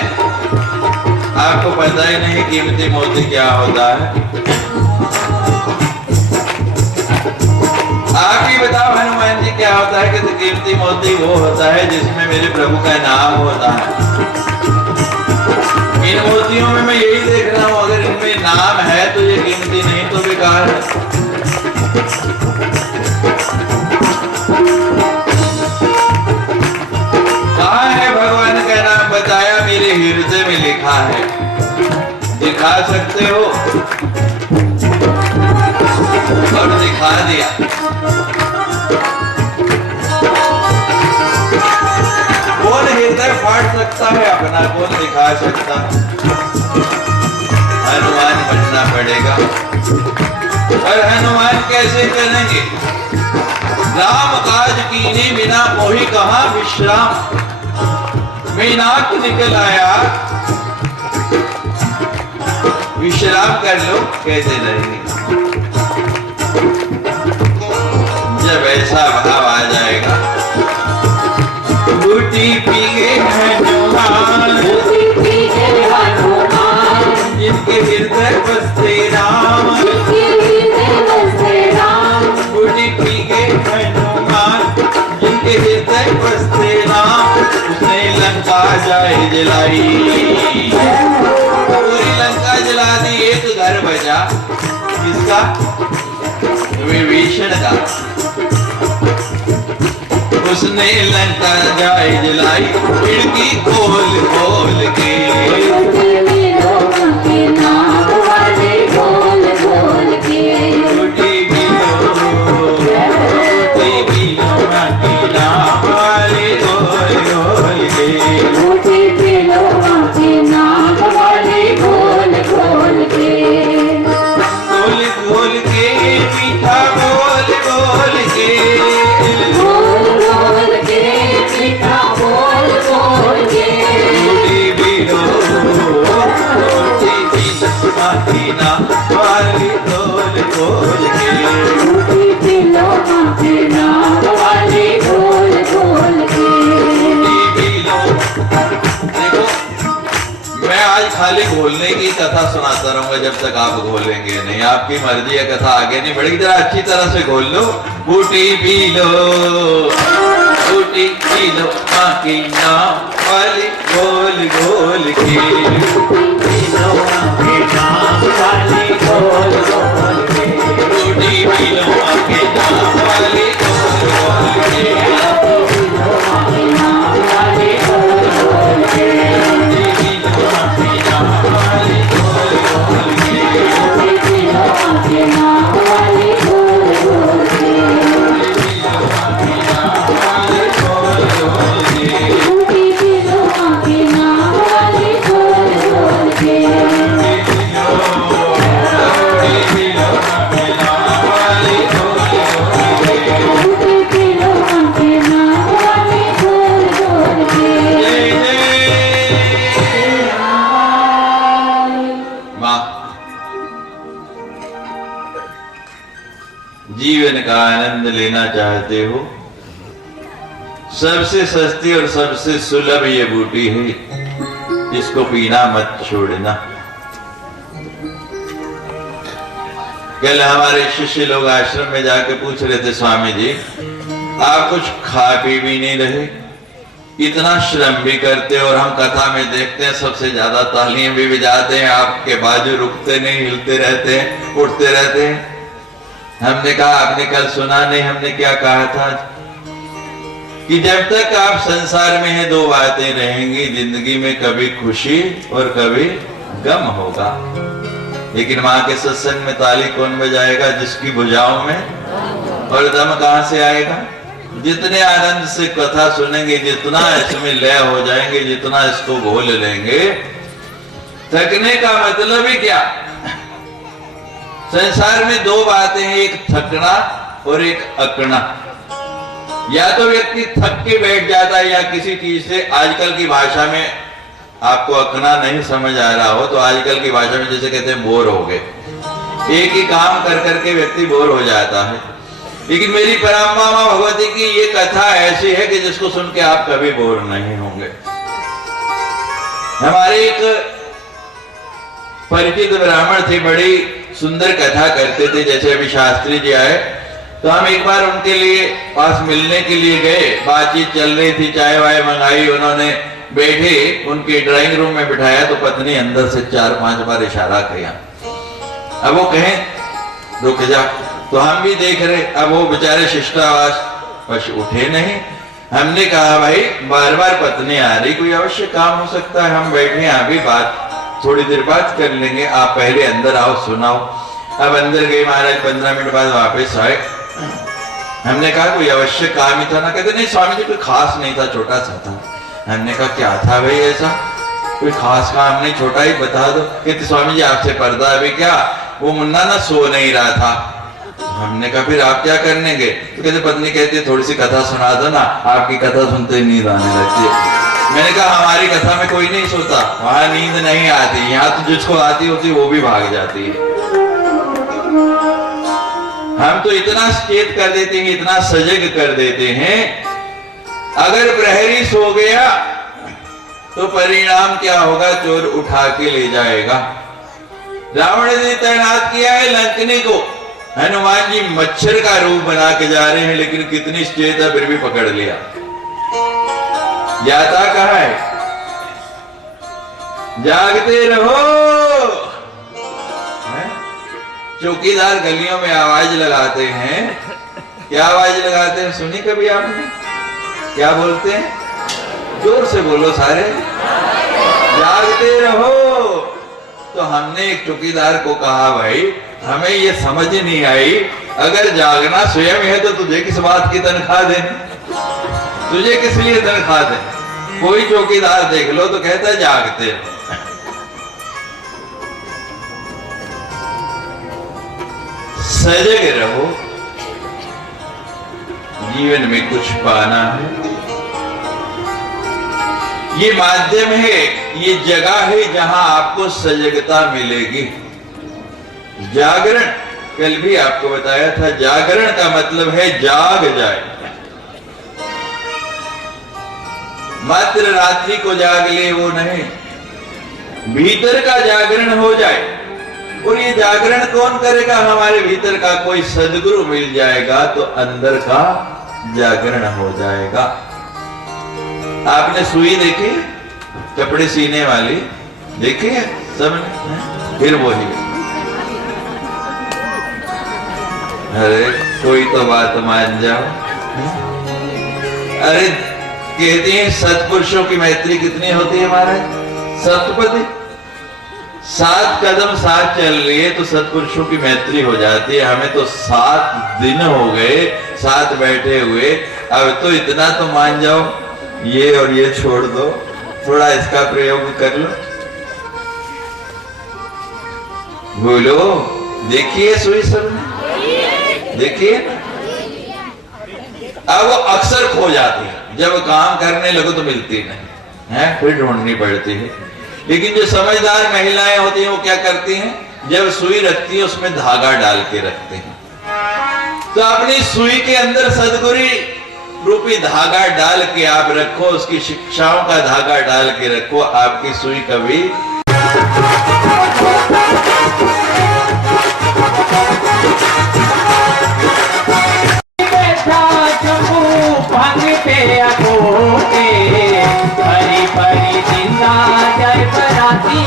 आपको पता ही नहीं कीमती मोती क्या होता है। आप ही बताओ हनुमान जी क्या होता है? कि कीमती मोती वो होता है जिसमें मेरे प्रभु का नाम होता है। इन मोतियों में मैं यही देख रहा हूं, अगर इनमें नाम है तो ये कीमती, नहीं तो बेकार है। कहाँ है भगवान का नाम? बताया मेरे हृदय में लिखा है। दिखा सकते हो? और दिखा दिया। कौन हृदय फाड़ सकता है अपना? कौन दिखा सकता? हनुमान बनना पड़ेगा। और हनुमान कैसे करेंगे? राम काज कीने बिना मोहि कहाँ विश्राम, मीनाक निकल आया, विश्राम कर लो, कैसे रहेंगे? जब ऐसा भाव आ जाएगा, बूटी पी गए हनुमान, जिनके हृदय बसते राम, बूटी पी गए हनुमान, जिनके हृदय बसते राम, उसने लंका जाए जलाई, पूरी लंका जला दी, एक घर बचा, किसका? विभीषण का। उसने लंका जाए जलाई, खिड़की खोल खोल के, खाली घोलने की कथा सुनाता रहूंगा जब तक आप घोलेंगे नहीं। आपकी मर्जी है, कथा आगे नहीं बढ़ेगी। जरा अच्छी तरह से घोल लो। बूटी पी लो, बूटी पी लो, माँ की नाम वाली घोल घोल के, बिलोआ के नाम वाली घोल घोल के, रोटी बिलोआ के नाम वाली घोल घोल के, बिलोआ के नाम वाली घोल घोल के, बिलोआ के नाम वाली घोल घोल के, बिलोआ के नाम वाली घोल घोल के, बिलोआ के नाम वाली घोल घोल के, टूटी बिलोआ के नाम वाली घोल घोल के, टूटी बिलोआ के नाम वाली घोल घोल के। माँ, जीवन का आनंद लेना चाहते हो, सबसे सस्ती और सबसे सुलभ ये बूटी है, इसको पीना मत छोड़ना। कल हमारे शिष्य लोग आश्रम में जाके पूछ रहे थे, स्वामी जी आप कुछ खा पी भी नहीं रहे, इतना श्रम भी करते और हम कथा में देखते हैं सबसे ज्यादा तालियां भी बजाते हैं, आपके बाजू रुकते नहीं, हिलते रहते हैं, उठते रहते हैं। हमने कहा आपने कल सुना नहीं हमने क्या कहा था कि जब तक आप संसार में हैं दो बातें रहेंगी जिंदगी में, कभी खुशी और कभी गम होगा। लेकिन माँ के सत्संग में ताली कौन बजाएगा? जिसकी भुजाओं में, और दम कहां से आएगा? जितने आनंद से कथा सुनेंगे, जितना इसमें लय हो जाएंगे, जितना इसको घोल लेंगे, थकने का मतलब ही क्या? संसार में दो बातें हैं, एक थकना और एक अकना। या तो व्यक्ति थक के बैठ जाता है या किसी चीज से, आजकल की भाषा में आपको अकना नहीं समझ आ रहा हो तो आजकल की भाषा में जैसे कहते हैं बोर हो गए, एक ही काम कर करके व्यक्ति बोर हो जाता है। लेकिन मेरी परात्मा मां भगवती की ये कथा ऐसी है कि जिसको सुन के आप कभी बोर नहीं होंगे। हमारे एक परिचित ब्राह्मण थे, बड़ी सुंदर कथा करते थे। जैसे अभी शास्त्री जी आए तो हम एक बार उनके लिए पास मिलने के लिए गए, बातचीत चल रही थी, चाय वाय मंगाई, उन्होंने बैठे उनके ड्राइंग रूम में बिठाया तो पत्नी अंदर से 4-5 बार इशारा किया। अब वो कहें रुक जा, तो हम भी देख रहे, अब वो बेचारे शिष्टावास बस उठे नहीं। हमने कहा भाई बार बार पत्नी आ रही, कोई अवश्य काम हो सकता है, हम बैठे हैं अभी बात थोड़ी देर बात कर लेंगे, आप पहले अंदर आओ सुनाओ। अब अंदर गए महाराज, 15 मिनट बाद वापस आए। हमने कहा कोई अवश्य काम ही था ना? कहते नहीं स्वामी जी कोई खास नहीं था, छोटा सा था। हमने कहा क्या था भाई ऐसा? कोई खास काम नहीं, छोटा ही बता दो। कहते स्वामी जी आपसे पर्दा अभी क्या, वो मुन्ना ना सो नहीं रहा था। हमने कहा फिर आप क्या करने गए? तो कहते पत्नी कहती थोड़ी सी कथा सुना दो ना, आपकी कथा सुनते ही नींद आने लगती है। मैंने कहा हमारी कथा में कोई नहीं सोता, वहां नींद नहीं आती, यहाँ तो जिसको आती होती वो भी भाग जाती है। हम तो इतना सचेत कर देते हैं, इतना सजग कर देते हैं, अगर प्रहरी सो गया तो परिणाम क्या होगा? चोर उठा के ले जाएगा। रावण ने तैनात किया है लंकनी को, हनुमान जी मच्छर का रूप बना के जा रहे हैं, लेकिन कितनी सचेत है फिर भी पकड़ लिया। जाता कहा है? जागते रहो। चौकीदार गलियों में आवाज लगाते हैं, क्या आवाज लगाते हैं सुनी कभी आपने? क्या बोलते हैं? जोर से बोलो सारे, जागते रहो। तो हमने एक चौकीदार को कहा भाई हमें ये समझ नहीं आई, अगर जागना स्वयं है तो तुझे किस बात की तनख्वाह देनी? तुझे किस लिए तनख्वाह दे? कोई चौकीदार देख लो तो कहता है जागते रहो। सजग रहो, जीवन में कुछ पाना है। ये माध्यम है, ये जगह है जहां आपको सजगता मिलेगी। जागरण कल भी आपको बताया था, जागरण का मतलब है जाग जाए। मात्र रात्रि को जाग ले वो नहीं, भीतर का जागरण हो जाए। और ये जागरण कौन करेगा? हमारे भीतर का कोई सदगुरु मिल जाएगा तो अंदर का जागरण हो जाएगा। आपने सुई देखी? कपड़े सीने वाली देखिए सबने, फिर वही। अरे कोई तो बात मान जाओ। अरे कहती हैं सत्पुरुषों की मैत्री कितनी होती है महाराज? सप्तपदी, 7 कदम साथ चल रही है तो सत्पुरुषों की मैत्री हो जाती है। हमें तो 7 दिन हो गए साथ बैठे हुए, अब तो इतना तो मान जाओ, ये और ये छोड़ दो, थोड़ा इसका प्रयोग कर लो। बोलो, देखिए सुई सब देखिए। अब वो अक्सर खो जाती है, जब काम करने लगो तो मिलती नहीं है, फिर ढूंढनी पड़ती है। लेकिन जो समझदार महिलाएं होती हैं वो क्या करती हैं, जब सुई रखती है उसमें धागा डाल के रखते हैं। तो अपनी सुई के अंदर सदगुरु रूपी धागा डाल के आप रखो, उसकी शिक्षाओं का धागा डाल के रखो, आपकी सुई कभी हरी परी जिंदा जय बराती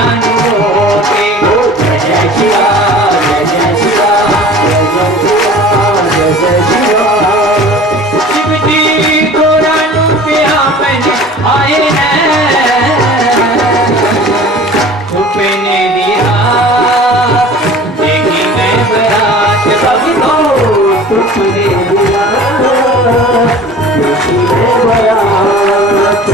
अनोटे। जय शिवा जय शिवा जय शिवा। शिव जी गोरा रूपिया मैंने आए छुपने दिया, देखी मैं बरात भगवान छुपने दिया, देखी मैं बरात।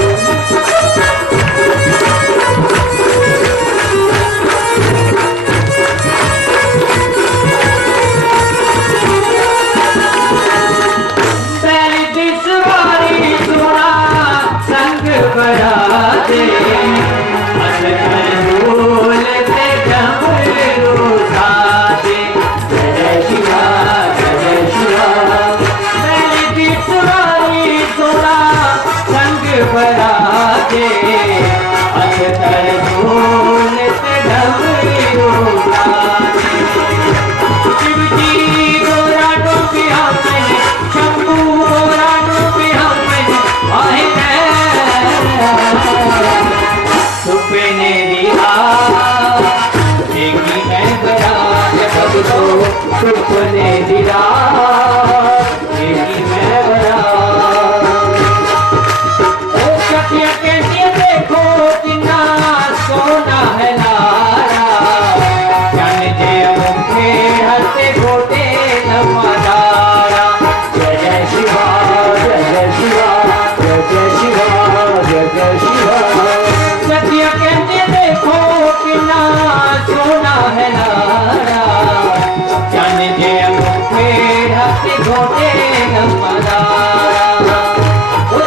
सुपने दिला मैं देखो कितना सोना है नारा, जान जे मुखे हंसे गोटे नमदारा। जय शिवा जय शिवा जय शिवा जय शिवा। सत्य कहते देखो कितना सोना है नारा, जान जे मुखे हंसे गोटे नमदारा।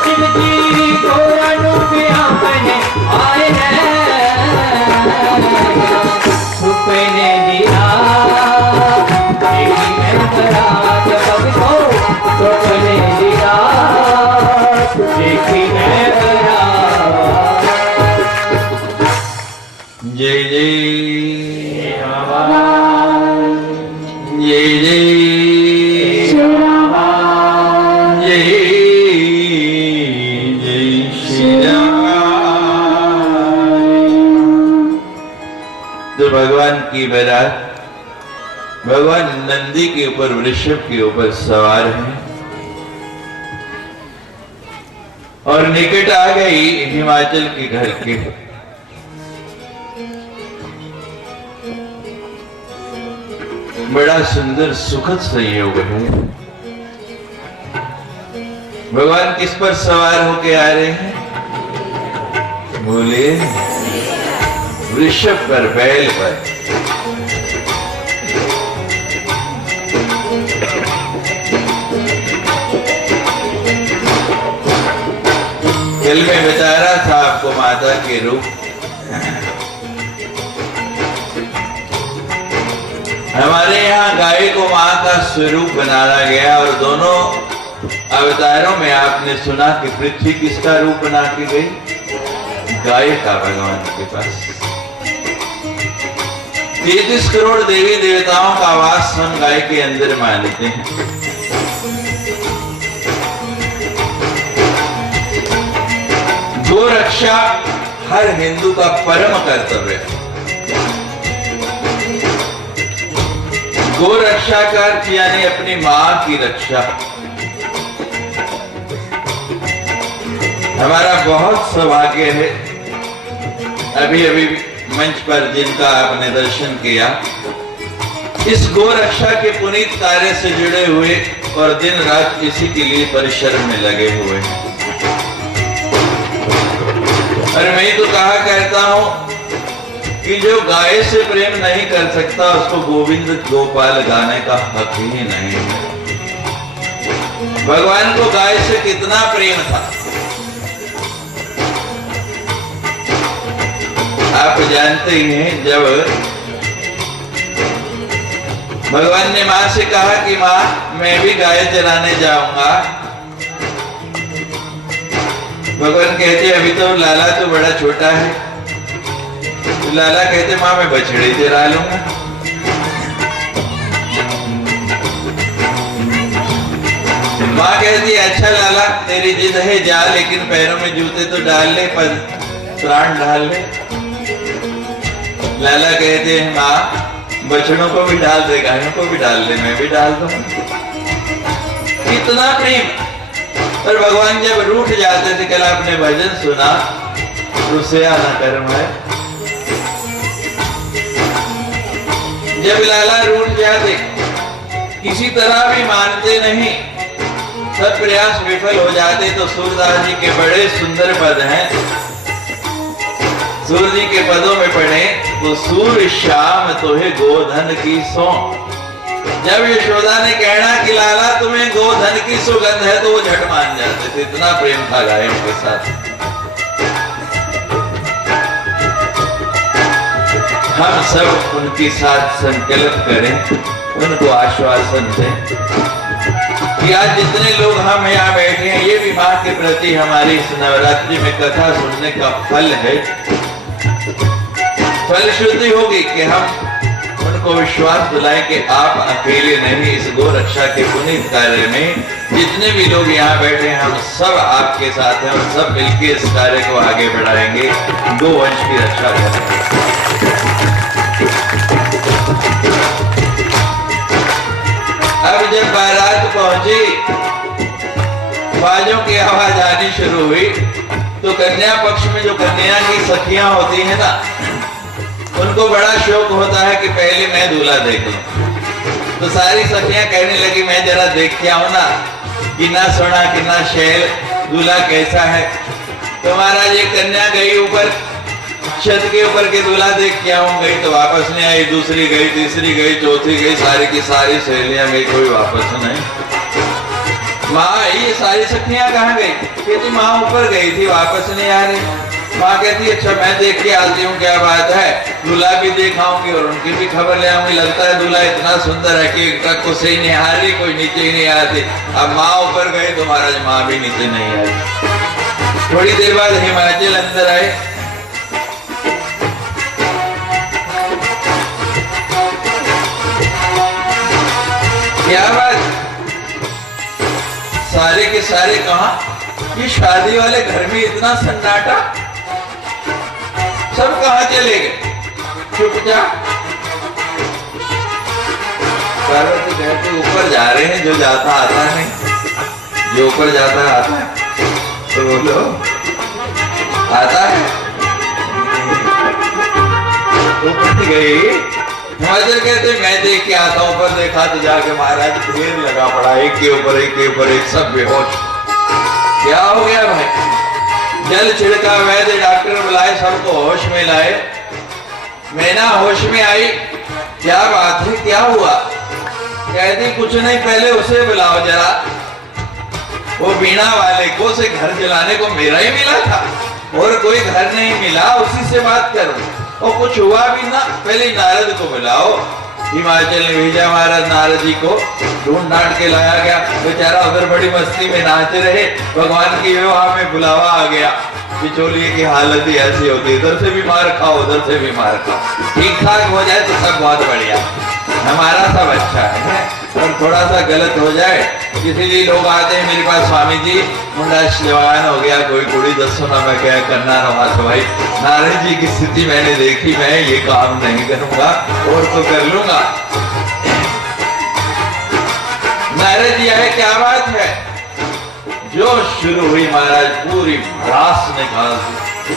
शिव जी गोरा रूपिया मैंने आए छुपने दिया, देखी मैं बरात भगवान छुपने दिया, देखी मैं बरात। जय जय जय जय भगवान की बारात भगवान नंदी के ऊपर वृषभ के ऊपर सवार है और निकट आ गई हिमाचल के घर के। बड़ा सुंदर सुखद संयोग है। भगवान किस पर सवार होके आ रहे हैं? बोले वृषभ पर, बैल पर। कल मैं बता रहा था आपको माता के रूप। हमारे यहाँ गाय को माँ का स्वरूप बनाया गया और दोनों अवतारों में आपने सुना कि पृथ्वी किसका रूप बना के गई? गाय का भगवान के पास। 33 करोड़ देवी देवताओं का वास हम गाय के अंदर मानते हैं। गो रक्षा हर हिंदू का परम कर्तव्य है। गो रक्षा का अर्थ यानी अपनी मां की रक्षा। हमारा बहुत सौभाग्य है, अभी अभी मंच पर जिनका आपने दर्शन किया, इस गो रक्षा के पुनीत कार्य से जुड़े हुए और दिन रात इसी के लिए परिश्रम में लगे हुए हैं। और मैं तो कहा करता हूं कि जो गाय से प्रेम नहीं कर सकता उसको गोविंद गोपाल गाने का हक ही नहीं है। भगवान को गाय से कितना प्रेम था, आप जानते ही हैं। जब भगवान ने मां से कहा कि मां मैं भी गाय चराने जाऊंगा, भगवान कहते अभी तो लाला तो बड़ा छोटा है। तो लाला कहते मां मैं बछड़े चरा लूंगा। मां कहती अच्छा लाला तेरी जिद है जा, लेकिन पैरों में जूते तो डाल ले, पर प्राण डाल ले। लाला कहते हैं मां बछड़ों को भी डाल दे, गायों को भी डाल दे, मैं भी डाल दूंगा। कितना प्रेम। और भगवान जब रूठ जाते थे, कल आपने भजन सुना, रुसया न कर्म है। जब लाला रूठ जाते, किसी तरह भी मानते नहीं, सब प्रयास विफल हो जाते, तो सूरदास जी के बड़े सुंदर पद हैं, सूर्य जी के पदों में पढ़े तो सूर्य श्याम तोहे गोधन की सौ। जब यशोदा ने कहना कि लाला तुम्हें गोधन की सुगंध है, तो वो झट मान जाते थे, इतना प्रेम था गायों के साथ। हम सब उनके साथ संकल्प करें, उनको आश्वासन दें कि आज जितने लोग हम यहाँ बैठे हैं, ये भी मां के प्रति हमारी इस नवरात्रि में कथा सुनने का फल है। फलश्रुति होगी कि हम उनको विश्वास दिलाएं कि आप अकेले नहीं, इस गो रक्षा के पुनीत कार्य में जितने भी लोग यहाँ बैठे हैं, हम सब आपके साथ हैं और सब मिलकर इस कार्य को आगे बढ़ाएंगे, गोवंश की रक्षा करेंगे। अब जब बारात पहुंची, बाजों की आवाज आनी शुरू हुई, तो कन्या पक्ष में जो कन्या की सखियां होती है ना, उनको बड़ा शौक होता है कि पहले मैं दूल्हा देख लूं। तो सारी सखियां कहने लगी मैं जरा देख के आऊं ना, कितना सोना कितना शैल, दूल्हा कैसा है। तो महाराज एक कन्या गई ऊपर छत के ऊपर के दूल्हा देख के आऊं, गई तो वापस नहीं आई, दूसरी गई, तीसरी गई, चौथी गई, सारी की सारी सहेलियां गई, कोई वापस नहीं। माँ ये सारी सखियां कहाँ गई? कहती माँ ऊपर गई थी, वापस नहीं आ रही। माँ कहती अच्छा मैं देख के आती हूँ, क्या बात है, दूल्हा भी देखाऊंगी और उनकी भी खबर ले आऊंगी। लगता है दूल्हा इतना सुंदर है कि ट्रक को सही नहीं आ रही, कोई नीचे ही नहीं आती। अब माँ ऊपर गई तो महाराज माँ भी नीचे नहीं आई। थोड़ी देर बाद हिमाचल अंदर आए, क्या बात, सारे के सारे कहा, ये शादी वाले घर में इतना सन्नाटा, सब कहां चले गए? चुपचाप। पार्वती कहते ऊपर जा रहे हैं, जो जाता आता नहीं, जो ऊपर जाता है आता है। तो बोलो आता है, ऊपर गई। हिमाचल कहते मैं देख के आता हूं, ऊपर देखा तो जाके महाराज ढेर लगा पड़ा, एक के ऊपर एक के ऊपर एक, सब बेहोश। क्या हो गया भाई? जल छिड़का, वैद्य डॉक्टर बुलाए, सबको होश में लाए। मैना होश में आई, क्या बात है, क्या हुआ? कहती कुछ नहीं, पहले उसे बुलाओ जरा, वो बीणा वाले को, उसे घर जलाने को मेरा ही मिला था और कोई घर नहीं मिला, उसी से बात करूं। और कुछ हुआ भी ना, पहले नारद को बुलाओ। हिमाचल ने भेजा महाराज नारद जी को, ढूंढ ढांड के लाया गया। बेचारा उधर बड़ी मस्ती में नाचते रहे, भगवान की विवाह में बुलावा आ गया। बिचौलिए की हालत ही ऐसी होती है, इधर से भी मार खाओ उधर से भी मार खाओ, ठीक ठाक हो जाए तो सब बहुत बढ़िया, हमारा सब अच्छा है। और थोड़ा सा गलत हो जाए, इसीलिए लोग आते हैं मेरे पास, स्वामी जी मुंडा जवान हो गया, कोई कुड़ी दसो ना, मैं क्या करना रहा तो भाई नारद जी की स्थिति मैंने देखी, मैं ये काम नहीं करूंगा और तो कर लूंगा। नारद जी आए, क्या बात है? जो शुरू हुई महाराज पूरी भड़ास निकाल दी।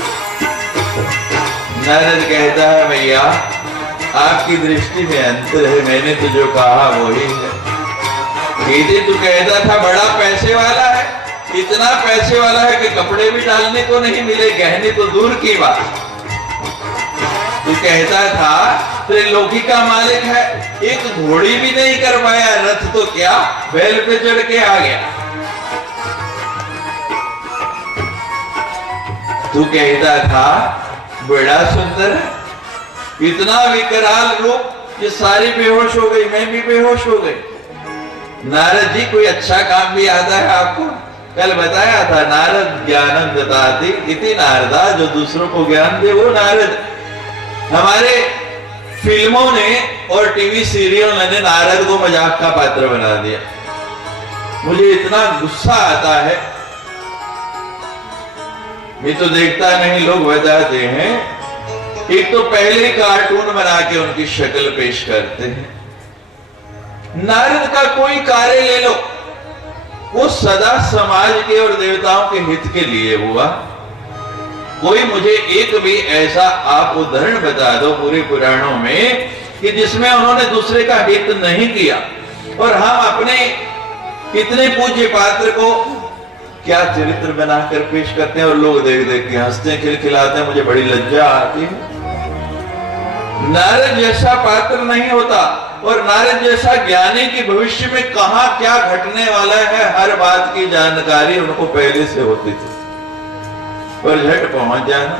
नारद कहता है, भैया आपकी दृष्टि में अंतर है, मैंने तो जो कहा वही है। कहते तू कहता था बड़ा पैसे वाला है, इतना पैसे वाला है कि कपड़े भी डालने को नहीं मिले, गहने तो दूर की बात। तू कहता था त्रिलोकी का मालिक है, एक घोड़ी भी नहीं करवाया, रथ तो क्या बैल पे चढ़ के आ गया। तू कहता था बड़ा सुंदर है, इतना विकराल रूप कि सारी बेहोश हो गई, मैं भी बेहोश हो गई। नारद जी कोई अच्छा काम भी आता है आपको? कल बताया था नारद ज्ञानम ददाति इति नारदा, जो दूसरों को ज्ञान दे वो नारद। हमारे फिल्मों ने और टीवी सीरियल ने नारद को मजाक का पात्र बना दिया। मुझे इतना गुस्सा आता है, मैं तो देखता नहीं, लोग बताते हैं। एक तो पहले कार्टून बना के उनकी शक्ल पेश करते हैं। नारद का कोई कार्य ले लो, वो सदा समाज के और देवताओं के हित के लिए हुआ। कोई मुझे एक भी ऐसा आप उदाहरण बता दो पूरे पुराणों में कि जिसमें उन्होंने दूसरे का हित नहीं किया। और हम अपने इतने पूज्य पात्र को क्या चरित्र बनाकर पेश करते हैं और लोग देख देख के हंसते हैं, खिलखिलाते हैं, मुझे बड़ी लज्जा आती है। नारद जैसा पात्र नहीं होता, और नारद जैसा ज्ञानी की भविष्य में कहां क्या घटने वाला है हर बात की जानकारी उनको पहले से होती थी, पर झट पहुंच जाना।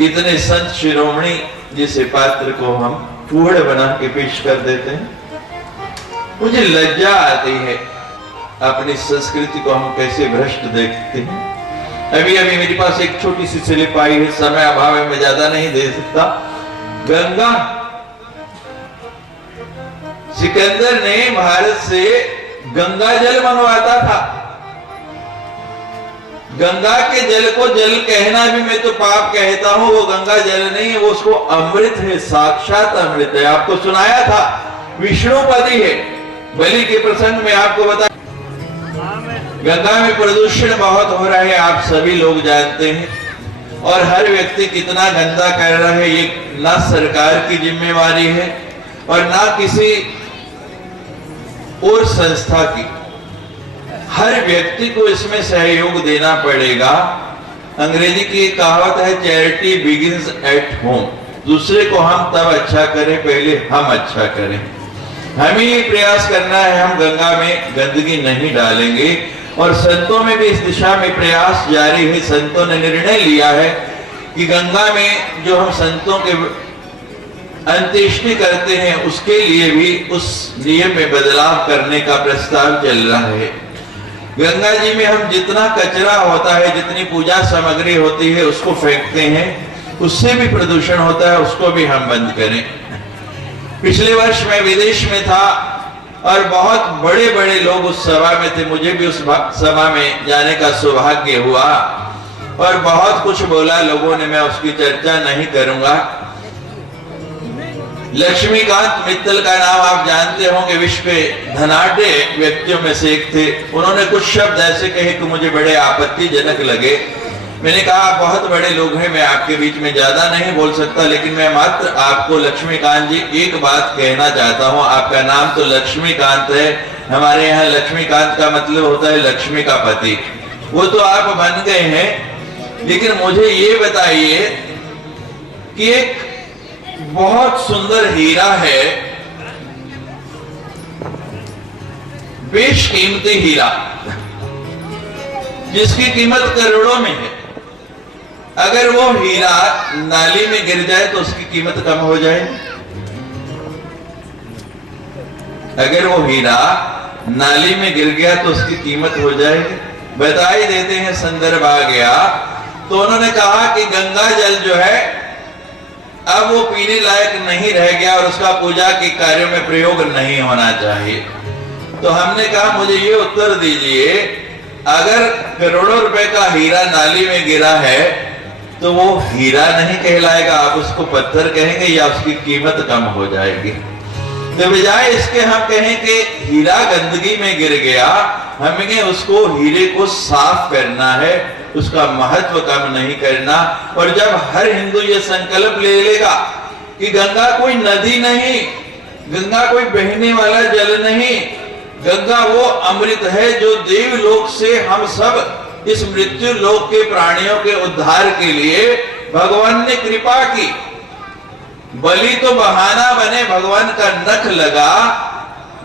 इतने संत शिरोमणि जिसे पात्र को हम फूहड़ बना के पेश कर देते हैं, मुझे लज्जा आती है अपनी संस्कृति को हम कैसे भ्रष्ट देखते हैं। अभी अभी मेरे पास एक छोटी सी स्लिप आई है, समय अभाव में मैं ज्यादा नहीं दे सकता। गंगा, सिकंदर ने भारत से गंगा जल मंगवाता था। गंगा के जल को जल कहना भी मैं तो पाप कहता हूं, वो गंगा जल नहीं है, वो उसको अमृत है, साक्षात अमृत है। आपको सुनाया था, विष्णुपदी है। बलि के प्रसंग में आपको बता, गंगा में प्रदूषण बहुत हो रहा है, आप सभी लोग जानते हैं। और हर व्यक्ति कितना गंदा कर रहा है, ये ना सरकार की जिम्मेवारी है और ना किसी और संस्था की। हर व्यक्ति को इसमें सहयोग देना पड़ेगा। अंग्रेजी की एक कहावत है, चैरिटी बिगिंस एट होम। दूसरे को हम तब अच्छा करें, पहले हम अच्छा करें। हमें ये प्रयास करना है, हम गंगा में गंदगी नहीं डालेंगे। और संतों में भी इस दिशा में प्रयास जारी है। संतों ने निर्णय लिया है कि गंगा में जो हम संतों के अंत्येष्टि करते हैं, उसके लिए भी उस नियम में बदलाव करने का प्रस्ताव चल रहा है। गंगा जी में हम जितना कचरा होता है, जितनी पूजा सामग्री होती है, उसको फेंकते हैं, उससे भी प्रदूषण होता है, उसको भी हम बंद करें। पिछले वर्ष मैं विदेश में था और बहुत बड़े बड़े लोग उस सभा में थे, मुझे भी उस सभा में जाने का सौभाग्य हुआ और बहुत कुछ बोला लोगों ने, मैं उसकी चर्चा नहीं करूंगा। लक्ष्मीकांत मित्तल का नाम आप जानते होंगे, विश्व के धनाढ्य व्यक्तियों में से एक थे। उन्होंने कुछ शब्द ऐसे कहे कि मुझे बड़े आपत्तिजनक लगे। मैंने कहा आप बहुत बड़े लोग हैं, मैं आपके बीच में ज्यादा नहीं बोल सकता, लेकिन मैं मात्र आपको लक्ष्मीकांत जी एक बात कहना चाहता हूं। आपका नाम तो लक्ष्मीकांत है, हमारे यहाँ लक्ष्मीकांत का मतलब होता है लक्ष्मी का पति। वो तो आप बन गए हैं, लेकिन मुझे ये बताइए कि एक बहुत सुंदर हीरा है, बेशकीमती हीरा, जिसकी कीमत करोड़ों में है। अगर वो हीरा नाली में गिर जाए तो उसकी कीमत कम हो जाए। अगर वो हीरा नाली में गिर गया तो उसकी कीमत हो जाएगी। बता ही देते हैं, संदर्भ आ गया। तो उन्होंने कहा कि गंगा जल जो है अब वो पीने लायक नहीं रह गया और उसका पूजा के कार्यों में प्रयोग नहीं होना चाहिए। तो हमने कहा मुझे ये उत्तर दीजिए, अगर करोड़ों रुपए का हीरा नाली में गिरा है तो वो हीरा नहीं कहलाएगा, आप उसको पत्थर कहेंगे या उसकी कीमत कम हो जाएगी। तो बजाय इसके हम कहें कि हीरा गंदगी में गिर गया, हमें उसको हीरे को साफ करना है, उसका महत्व कम नहीं करना। और जब हर हिंदू ये संकल्प ले लेगा कि गंगा कोई नदी नहीं, गंगा कोई बहने वाला जल नहीं, गंगा वो अमृत है जो देवलोक से हम सब इस मृत्यु लोक के प्राणियों के उद्धार के लिए भगवान ने कृपा की। बलि तो बहाना बने, भगवान का नख लगा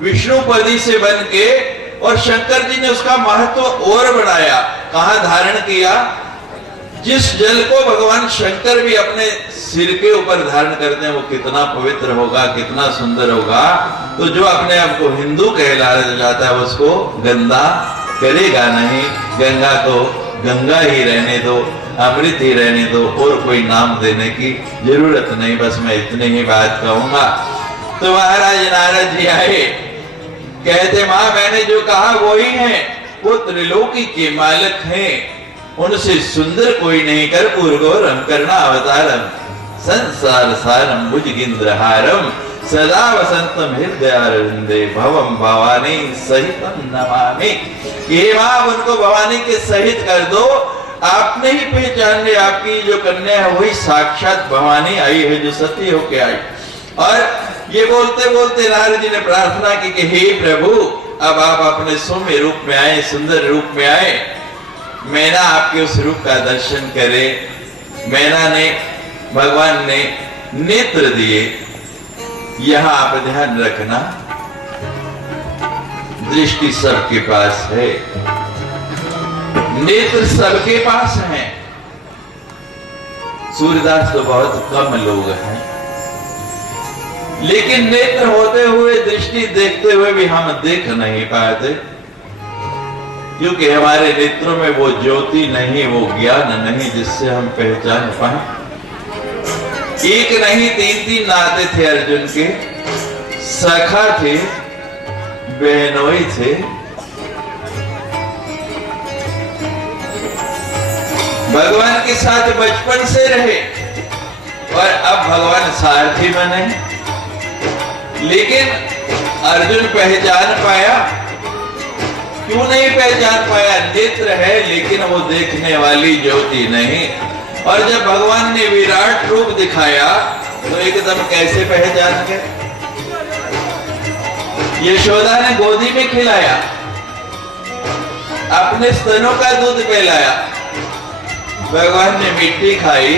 विष्णुपदी से बन के, और शंकर जी ने उसका महत्व और बढ़ाया। कहां धारण किया? जिस जल को भगवान शंकर भी अपने सिर के ऊपर धारण करते हैं वो कितना पवित्र होगा, कितना सुंदर होगा। तो जो अपने आप को हिंदू कहलाना चाहता है उसको गंदा करेगा नहीं। गंगा को गंगा ही रहने दो, अमृत ही रहने दो, और कोई नाम देने की जरूरत नहीं। बस मैं इतनी ही बात कहूंगा। तो महाराज नारद जी आए, कहते मां मैंने जो कहा वो ही है, वो त्रिलोकी के मालिक हैं, उनसे सुंदर कोई नहीं। कर पूर्वोरम करना अवतारम संसार सारम भुजगिंद्रहारम सदा वसंतम हृदयारविंदे भवम भवानी सहितम नमामि। ये मां उनको भवानी के सहित कर दो। आपने ही पहचान लिया, आपकी जो कन्या है वही साक्षात भवानी आई है, जो सती होके आई। और ये बोलते बोलते नारद जी ने प्रार्थना की कि हे प्रभु, अब आप अपने सौम्य रूप में आए, सुंदर रूप में आए, मैना आपके उस रूप का दर्शन करे। मैना ने, भगवान ने नेत्र दिए। यहां आप ध्यान रखना, दृष्टि सबके पास है, नेत्र सबके पास हैं। सूर्यदास तो बहुत कम लोग हैं, लेकिन नेत्र होते हुए, दृष्टि देखते हुए भी हम देख नहीं पाते, क्योंकि हमारे नेत्रों में वो ज्योति नहीं, वो ज्ञान नहीं जिससे हम पहचान पाए। एक नहीं तीन तीन नाते थे अर्जुन के, सखा थे, बहनोई थे। भगवान के साथ बचपन से रहे और अब भगवान सारथी बने। लेकिन अर्जुन पहचान पाया? क्यों नहीं पहचान पाया? नेत्र है लेकिन वो देखने वाली ज्योति नहीं। और जब भगवान ने विराट रूप दिखाया तो एकदम कैसे पहचान गए? यशोदा ने गोदी में खिलाया, अपने स्तनों का दूध पिलाया, भगवान ने मिट्टी खाई,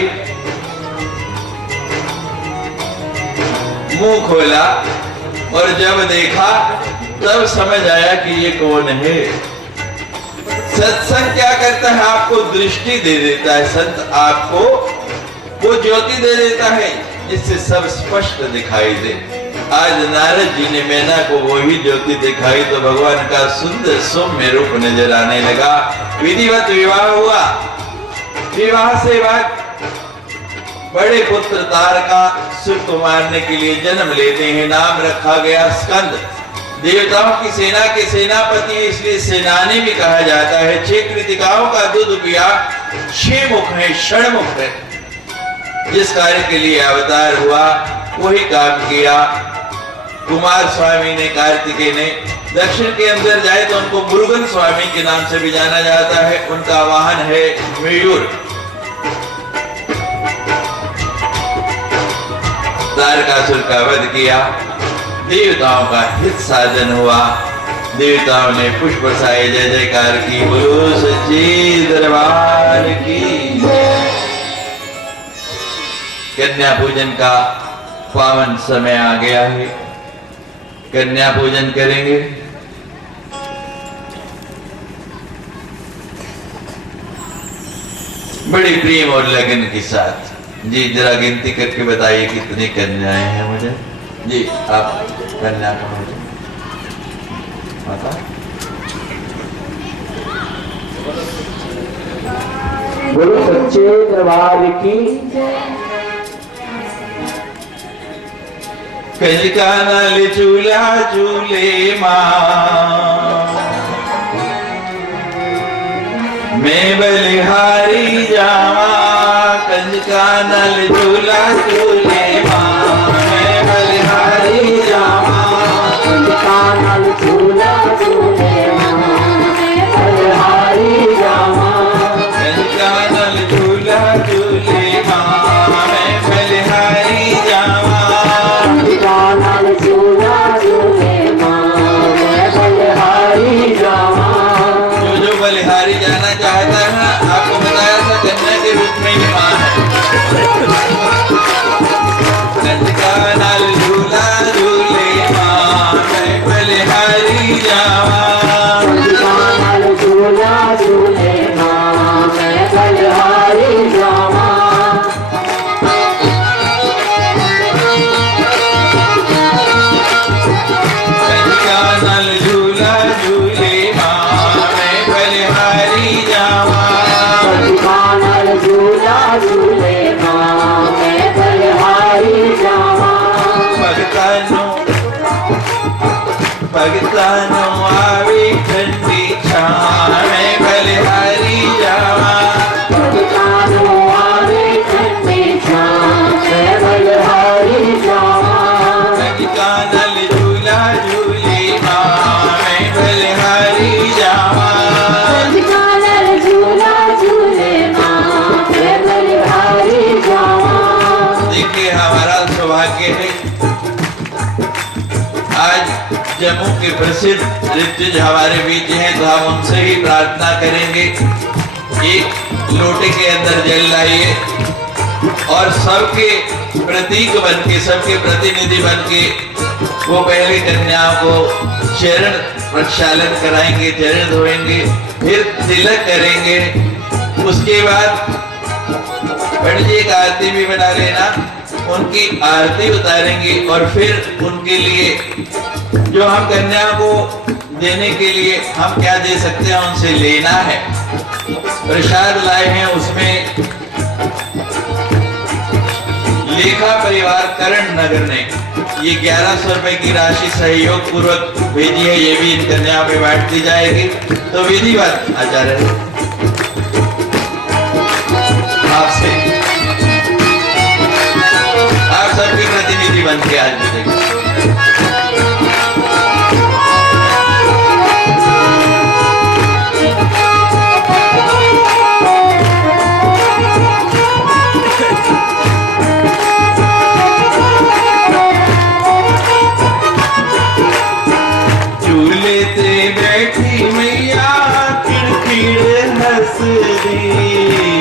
मुंह खोला, और जब देखा तब समझ आया कि ये कौन है। सत्संग क्या करता है? आपको दृष्टि दे देता है। संत आपको वो ज्योति दे देता है जिससे सब स्पष्ट दिखाई दे। आज नारद जी ने मैना को वही ज्योति दिखाई तो भगवान का सुंदर सौम्य रूप नजर आने लगा। विधिवत विवाह हुआ। विवाह से बाद बड़े पुत्र तारका सुख को मारने के लिए जन्म लेते हैं। नाम रखा गया स्कंद। देवताओं की सेना के सेनापति है, इसलिए सेनानी भी कहा जाता है। 6 कृतिकाओं का दूध पिया, 6 मुख है, षणमुख है। जिस कार्य के लिए अवतार हुआ वही काम किया। कुमार स्वामी ने, कार्तिकेय ने दक्षिण के अंदर जाए तो उनको मुरुगन स्वामी के नाम से भी जाना जाता है। उनका वाहन है मयूर। तारकासुर का वध किया, देवताओं का हित साधन हुआ। देवताओं ने पुष्प बरसाए, जय जयकार की, बोलो सच्चे दरबार की। कन्या पूजन का पावन समय आ गया है। कन्या पूजन करेंगे। बड़ी प्रेम और लगन के साथ। जी जरा गिनती करके बताइए कितनी कन्याएं हैं मुझे। जी आप कन्या का मुझे बता। बोलो सच्चे दरबार की। कंजका नाल झूला झूले मां मैं बलिहारी जावा कंजका नाल झूला झूले मां मैं बलिहारी जावा कंजका नाल झूला झूले मां मैं बलिहारी जावा कंजका नाल झूला झूले मां मैं बलिहारी जावा कंजका नाल झूला झूले मां मैं बलिहारी जावा जो बलिहारी जाना चाहता है आपको बताया था कन्या के रूप में ही मां है कंजका नाल झूला झूले मां मैं बलिहारी जावा कंजका नाल झूला झूले मां मैं बलिहारी जावा कंजका नाल झूला झूले मां मैं बलिहारी जावा कंजका नाल झूला झूले मां मैं बलिहारी जावा भगतानो आवी ठंडी छां मैं बलिहारी जावा भगतानो आवे ठंडी छां मैं बलिहारी जावा कंजका नाल झूला झूले मां मैं बलिहारी जावा कंजका नाल झूला झूले मां मैं बलिहारी जावा देखिए हमारा सौभाग्य है आज जम्मू के प्रसिद्ध ऋतुज हमारे बीच हैं तो हम उनसे ही प्रार्थना करेंगे एक लोटे के अंदर जल लाइए और सबके प्रतीक बन के सबके प्रतिनिधि बन के वो पहले कन्याओं को चरण प्रक्षालन कराएंगे चरण धोएंगे फिर तिलक करेंगे उसके बाद पंडित जी एक आरती भी बना लेना उनकी आरती उतारेंगे और फिर उनके लिए जो हम कन्या को देने के लिए हम क्या दे सकते हैं उनसे लेना है प्रसाद लाए हैं उसमें लेखा परिवार करण नगर ने ये 1100 रुपए की राशि सहयोग पूर्वक भेजी है ये भी इन कन्याओं में बांट दी जाएगी तो विधिवत आचार्य आपसे आप सबके प्रतिनिधि बन के आज मिलेंगे झूले ते बैठी मैया खिड़खिड़ हंस दी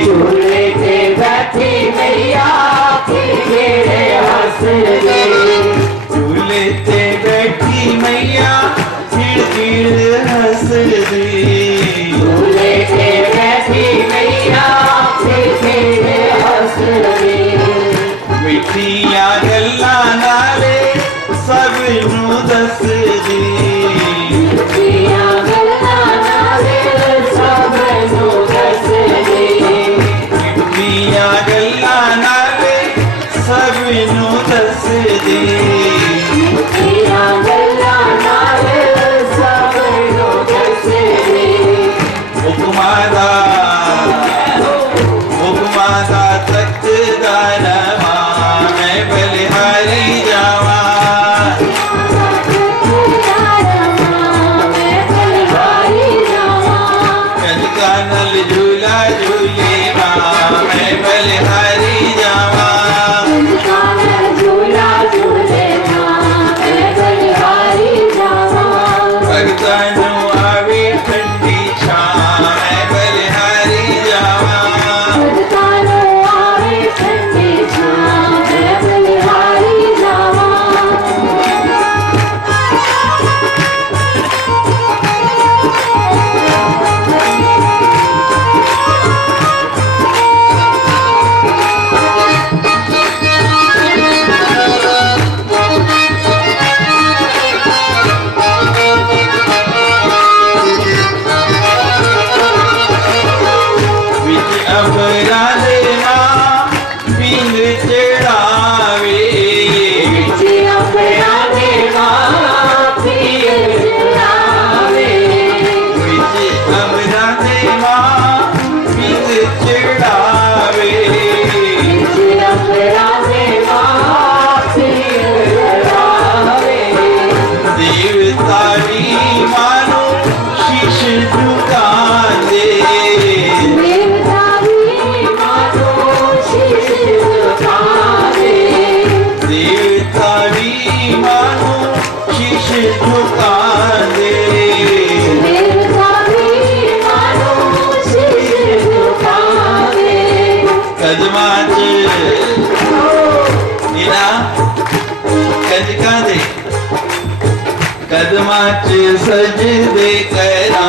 झूले पे बैठी मैया खिड़खिड़े हंस दी झूले ते बैठी मैया खिड़खिड़ हंस दी झूले पे बैठी मैया खिड़खिड़े हंस दी मिठिया गल्ला नाले सब नू दस दी पिया गल्ला नाले सब नू दस दी मिठिया गल्ला नाले सब नू दस दी पिया गल्ला नाले सब नू दस दी हुक्मादा तख्त दानवा मैं बलिहारी जावा कंजका नल झूला झूले मां मैं बलिहारी जावा भगतानो आवे ठंडी छां मैं बलिहारी जावा कंजकां दे कदमां च सजदे करा